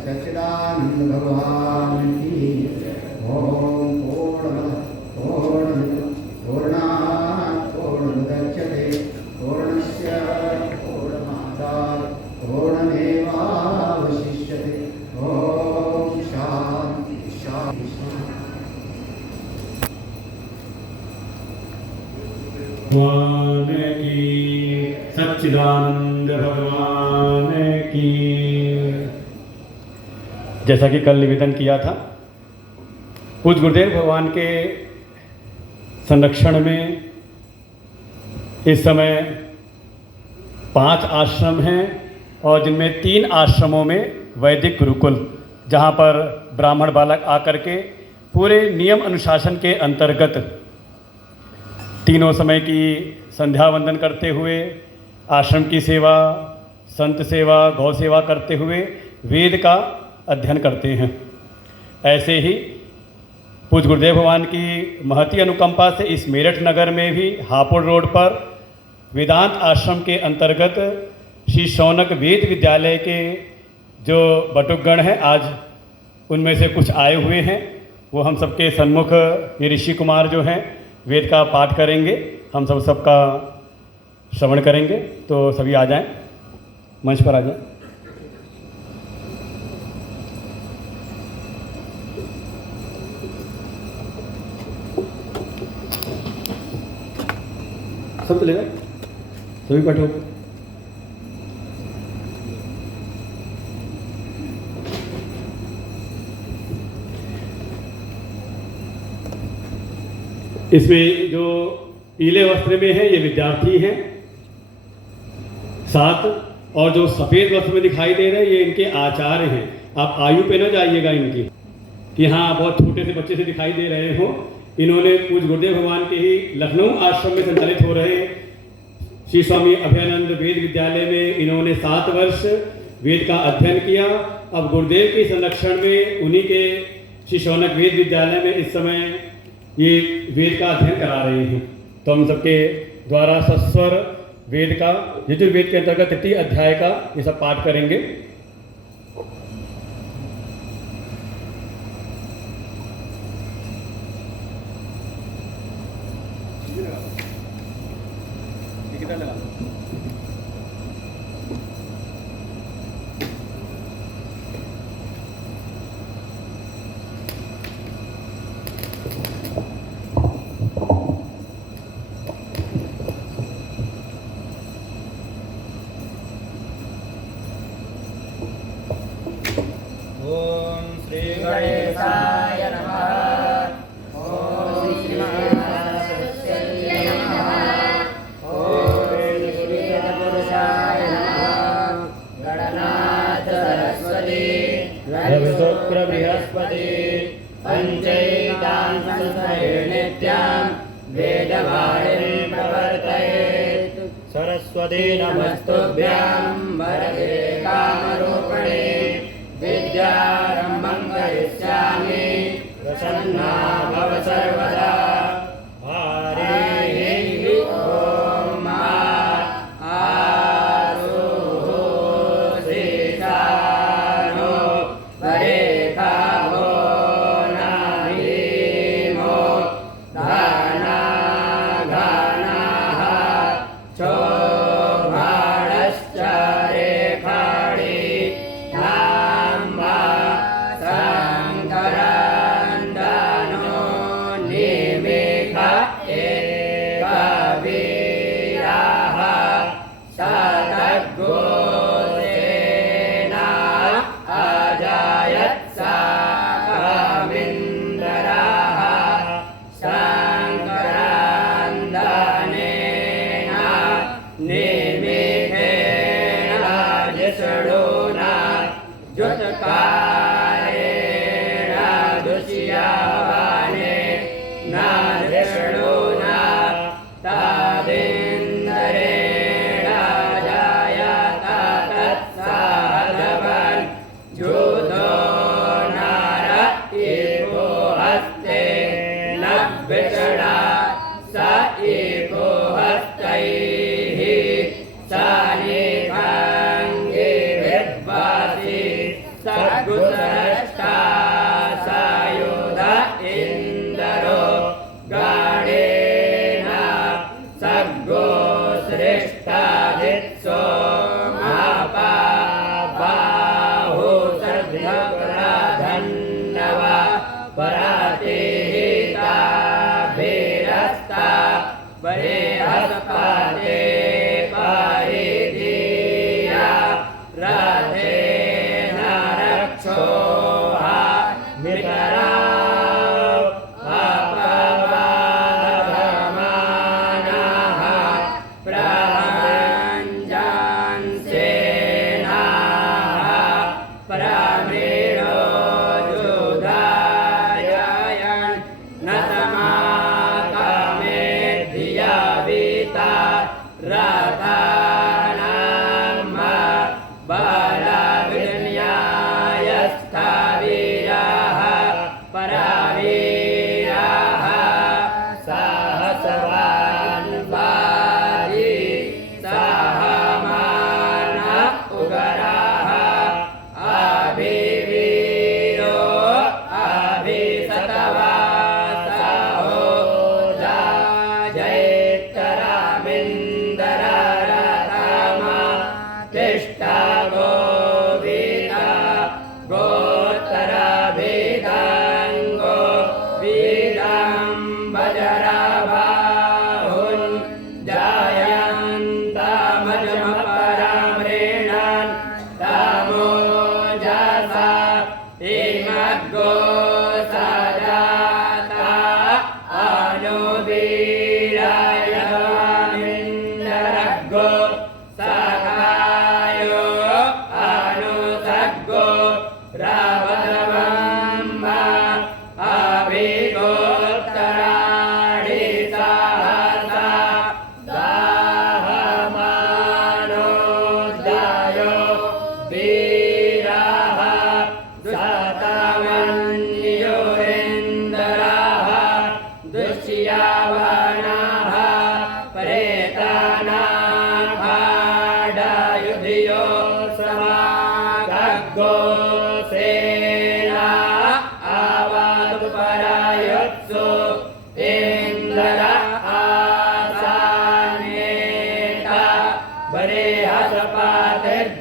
सच्चिदानंद भगवान की। ओम पूर्णात् पूर्णमुदच्यते पूर्णस्य पूर्णमादाय पूर्णमेवावशिष्यते। ओम शांति शांति भगवान की, सच्चिदानंद भगवान की। जैसा कि कल निवेदन किया था, पूज्य गुरुदेव भगवान के संरक्षण में इस समय 5 आश्रम हैं और जिनमें 3 आश्रमों में वैदिक गुरुकुल, जहाँ पर ब्राह्मण बालक आकर के पूरे नियम अनुशासन के अंतर्गत तीनों समय की संध्या वंदन करते हुए, आश्रम की सेवा, संत सेवा, गौ सेवा करते हुए वेद का अध्ययन करते हैं। ऐसे ही पूज्य गुरुदेव भगवान की महती अनुकंपा से इस मेरठ नगर में भी हापुड़ रोड पर वेदांत आश्रम के अंतर्गत श्री शौनक वेद विद्यालय के जो बटुकगण हैं, आज उनमें से कुछ आए हुए हैं। वो हम सबके सन्मुख ये ऋषि कुमार जो हैं वेद का पाठ करेंगे, हम सबका श्रवण करेंगे। तो सभी आ जाएं, मंच पर आ जाएं। सब चलेगा, सभी बैठो। इसमें जो पीले वस्त्र में है ये विद्यार्थी हैं 7, और जो सफ़ेद वस्त्र में दिखाई दे रहे हैं ये इनके आचार्य हैं। आप आयु पे न जाइएगा इनकी कि हाँ बहुत छोटे से बच्चे से दिखाई दे रहे हो। इन्होंने पूज्य गुरुदेव भगवान के ही लखनऊ आश्रम में संचालित हो रहे श्री स्वामी अभयानंद वेद विद्यालय में इन्होंने 7 वर्ष वेद का अध्ययन किया। अब गुरुदेव के संरक्षण में उन्हीं के श्री शौनक वेद विद्यालय में इस समय ये वेद का अध्ययन करा रहे हैं। तो हम सबके द्वारा सस्वर वेद का, यजुर्वेद के अंतर्गत 3 अध्याय का ये सब पाठ करेंगे। ओम श्री गणेशाय नमः। ओम श्री महासरस्वत्यै नमः। ओम श्री वेदपुरुषाय नमः। गणनाथ सरस्वती रविशुक्र बृहस्पति पंचैतां संस्थये नित्यं वेदवाणीं प्रवर्तयेत्। सरस्वती नमस्तुभ्यां वरदे कामरूपिणे विद्यारम्भं करिष्यामि प्रसन्ना भव सर्वदा। हरिः ओम। आसुः श्रीशानो परेखाभो नाभीमो घनाघनाः चोभाडश्च रेखाणि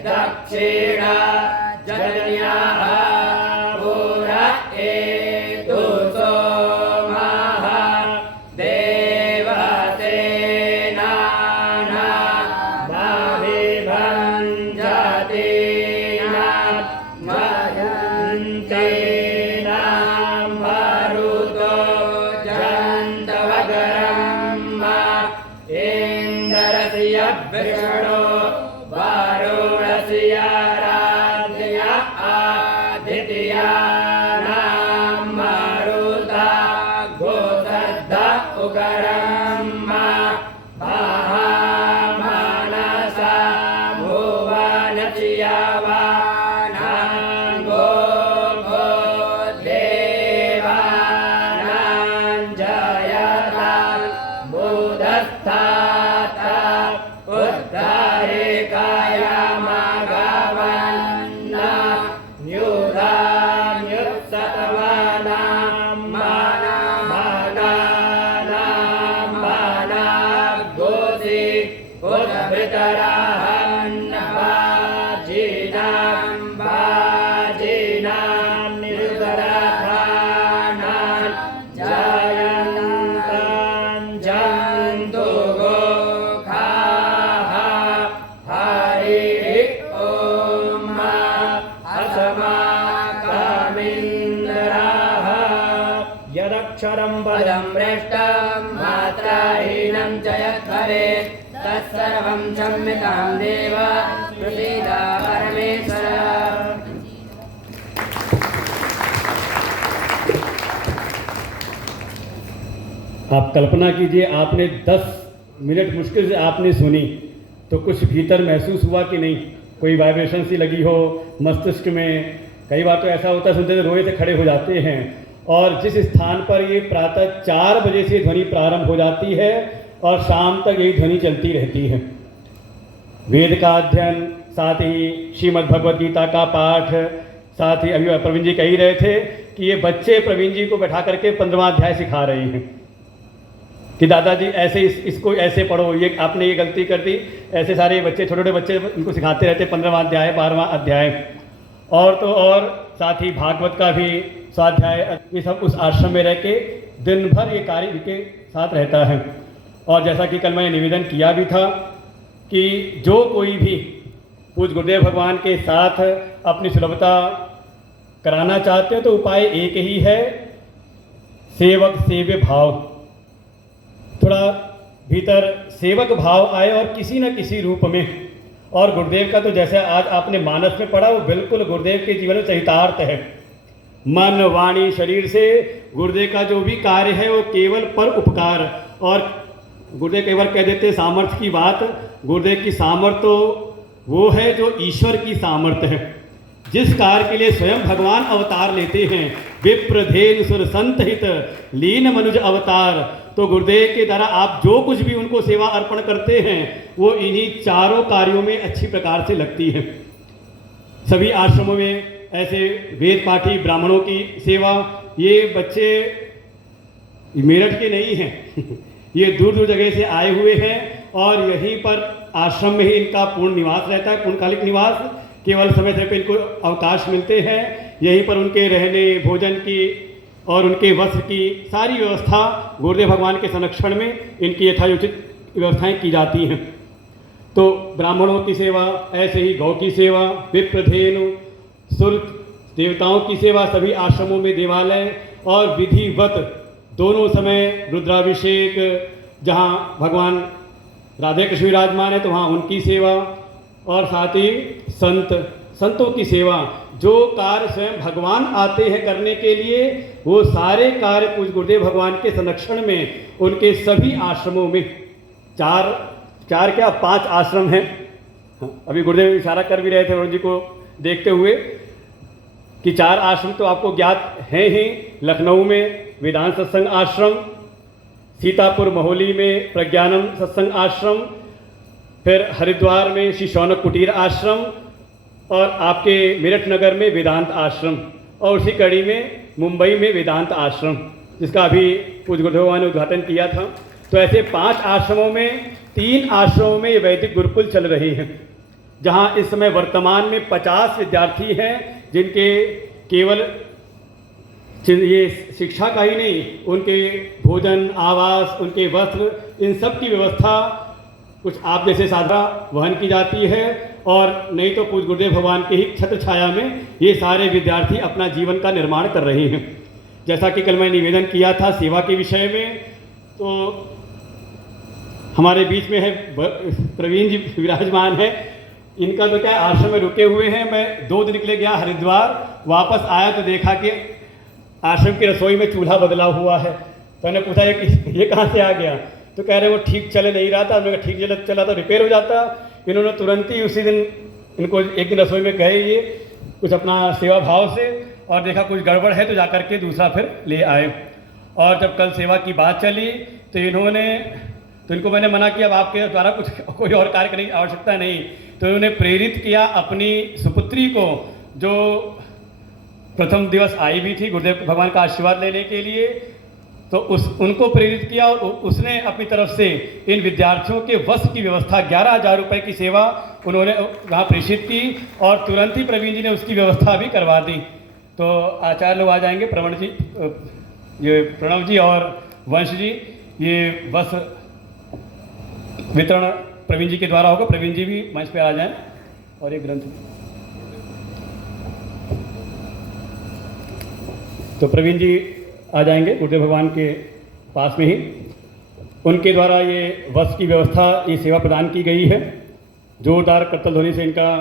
दक्षिणा जगन्याः पुर एतु सोमः देवसेनाना भाविभञ्जतीना मयन्तीना मरुतो जन्तवगरम् इन्द्रस्य विष्णो वरुणस्य राज्ञा आदित्यानां मरुता गोदद्ध उगरम् महामानसा भुवनच्यवानां गोपो देवानां जयता बुधस्थाता उद्धारिकायामगवन्ना न्यूधान्युत्सत्वानां मानानां मानागोसि उद्भितराहन्नवाजिनां वाजिनां निरुदराधानां जयन्तां जन्तु गोखाः हरिः ॐ अस्माकमिन्द्राः यदक्षरं पदं भ्रष्टं मात्राहीनं च यद्भवेत् तत्सर्वं क्षम्यतां देव प्रसीद परमेश्वर। आप कल्पना कीजिए, आपने 10 मिनट मुश्किल से आपने सुनी तो कुछ भीतर महसूस हुआ कि नहीं? कोई वाइब्रेशन सी लगी हो मस्तिष्क में? कई बार तो ऐसा होता है, सुनते रोए से खड़े हो जाते हैं। और जिस स्थान पर ये प्रातः 4 बजे से ध्वनि प्रारंभ हो जाती है और शाम तक यही ध्वनि चलती रहती है, वेद का अध्ययन, साथ ही श्रीमद् भगवद गीता का पाठ, साथ ही अभी प्रवीण जी कह ही रहे थे कि ये बच्चे प्रवीण जी को बैठा करके 15वां अध्याय सिखा रहे हैं कि दादाजी ऐसे इसको ऐसे पढ़ो, ये आपने ये गलती कर दी। ऐसे सारे बच्चे, छोटे छोटे बच्चे उनको सिखाते रहते 15वां अध्याय 12वां अध्याय। और तो और साथ ही भागवत का भी स्वाध्याय, ये सब उस आश्रम में रह के दिन भर ये कार्य इनके साथ रहता है। और जैसा कि कल मैंने निवेदन किया भी था कि जो कोई भी पूज्य गुरुदेव भगवान के साथ अपनी सुलभता कराना चाहते हो तो उपाय एक ही है, सेवक सेव्य भाव। थोड़ा भीतर सेवक भाव आए और किसी न किसी रूप में। और गुरुदेव का तो जैसे आज आपने मानस में पढ़ा, वो बिल्कुल गुरुदेव के जीवन में चरितार्थ है। मन वाणी शरीर से गुरुदेव का जो भी कार्य है वो केवल पर उपकार। और गुरुदेव कई बार कह देते सामर्थ्य की बात, गुरुदेव की सामर्थ्य तो वो है जो ईश्वर की सामर्थ्य है। जिस कार्य के लिए स्वयं भगवान अवतार लेते हैं, विप्रधेनु सुर संत हित लीन मनुज अवतार, तो गुरुदेव के द्वारा आप जो कुछ भी उनको सेवा अर्पण करते हैं वो इन्हीं चारों कार्यों में अच्छी प्रकार से लगती है। सभी आश्रमों में ऐसे वेद पाठी ब्राह्मणों की सेवा, ये बच्चे मेरठ के नहीं हैं ये दूर दूर जगह से आए हुए हैं और यहीं पर आश्रम में ही इनका पूर्ण निवास रहता है, पूर्णकालिक निवास। केवल समय समय पर इनको अवकाश मिलते हैं, यहीं पर उनके रहने भोजन की और उनके वस्त्र की सारी व्यवस्था गुरुदेव भगवान के संरक्षण में इनकी यथायोचित व्यवस्थाएं की जाती हैं। तो ब्राह्मणों की सेवा, ऐसे ही गौ की सेवा, विप्रधेनु सुर देवताओं की सेवा, सभी आश्रमों में देवालय और विधिवत दोनों समय रुद्राभिषेक, जहाँ भगवान राधे कृष्ण विराजमान है तो वहाँ उनकी सेवा, और साथ ही संतों की सेवा। जो कार्य स्वयं भगवान आते हैं करने के लिए, वो सारे कार्य पूज्य गुरुदेव भगवान के संरक्षण में उनके सभी आश्रमों में चार क्या 5 आश्रम हैं। अभी गुरुदेव इशारा कर भी रहे थे वरुण जी को देखते हुए कि 4 आश्रम तो आपको ज्ञात हैं ही। लखनऊ में वेदांत सत्संग आश्रम, सीतापुर महोली में प्रज्ञानम सत्संग आश्रम, फिर हरिद्वार में श्री शौनक कुटीर आश्रम, और आपके मेरठ नगर में वेदांत आश्रम, और उसी कड़ी में मुंबई में वेदांत आश्रम, जिसका अभी पूज्य गुरुदेव भगवान ने उद्घाटन किया था। तो ऐसे 5 आश्रमों में 3 आश्रमों में ये वैदिक गुरुकुल चल रहे हैं। जहां इस समय वर्तमान में 50 विद्यार्थी हैं जिनके केवल ये शिक्षा का ही नहीं, उनके भोजन, आवास, उनके वस्त्र, इन सब की व्यवस्था कुछ आप जैसे साधा वहन की जाती है, और नहीं तो पूज्य गुरुदेव भगवान के ही छत्र छाया में ये सारे विद्यार्थी अपना जीवन का निर्माण कर रहे हैं। जैसा कि कल मैं निवेदन किया था सेवा के विषय में, तो हमारे बीच में है प्रवीण जी विराजमान है। इनका तो क्या आश्रम में रुके हुए हैं। मैं 2 दिन के लिए गया हरिद्वार, वापस आया तो देखा कि आश्रम की रसोई में चूल्हा बदला हुआ है। तो मैंने पूछा ये कहाँ से आ गया? तो कह रहे वो ठीक चले नहीं रहा था। मैंने कहा ठीक चला तो रिपेयर हो जाता। इन्होंने तुरंत ही उसी दिन इनको एक दिन रसोई में गए ये कुछ अपना सेवा भाव से, और देखा कुछ गड़बड़ है तो जा कर के दूसरा फिर ले आए। और जब कल सेवा की बात चली तो इनको मैंने मना किया, अब आपके द्वारा कुछ कोई और कार्य करने की आवश्यकता नहीं। तो इन्होंने प्रेरित किया अपनी सुपुत्री को, जो प्रथम दिवस आई भी थी गुरुदेव भगवान का आशीर्वाद लेने के लिए, तो उनको प्रेरित किया और उसने अपनी तरफ से इन विद्यार्थियों के वस्त्र की व्यवस्था 11,000 रुपये की सेवा उन्होंने वहाँ प्रेषित की, और तुरंत ही प्रवीण जी ने उसकी व्यवस्था भी करवा दी। तो आचार्य लोग आ जाएंगे, ये प्रणव जी और वंश जी, ये वस्त्र वितरण प्रवीण जी के द्वारा होगा। प्रवीण जी भी मंच पे आ जाएं, और ये ग्रंथ तो प्रवीण जी आ जाएंगे गुरुदेव भगवान के पास में ही। उनके द्वारा ये वस्त्र की व्यवस्था, ये सेवा प्रदान की गई है। जोरदार करतल ध्वनि से इनका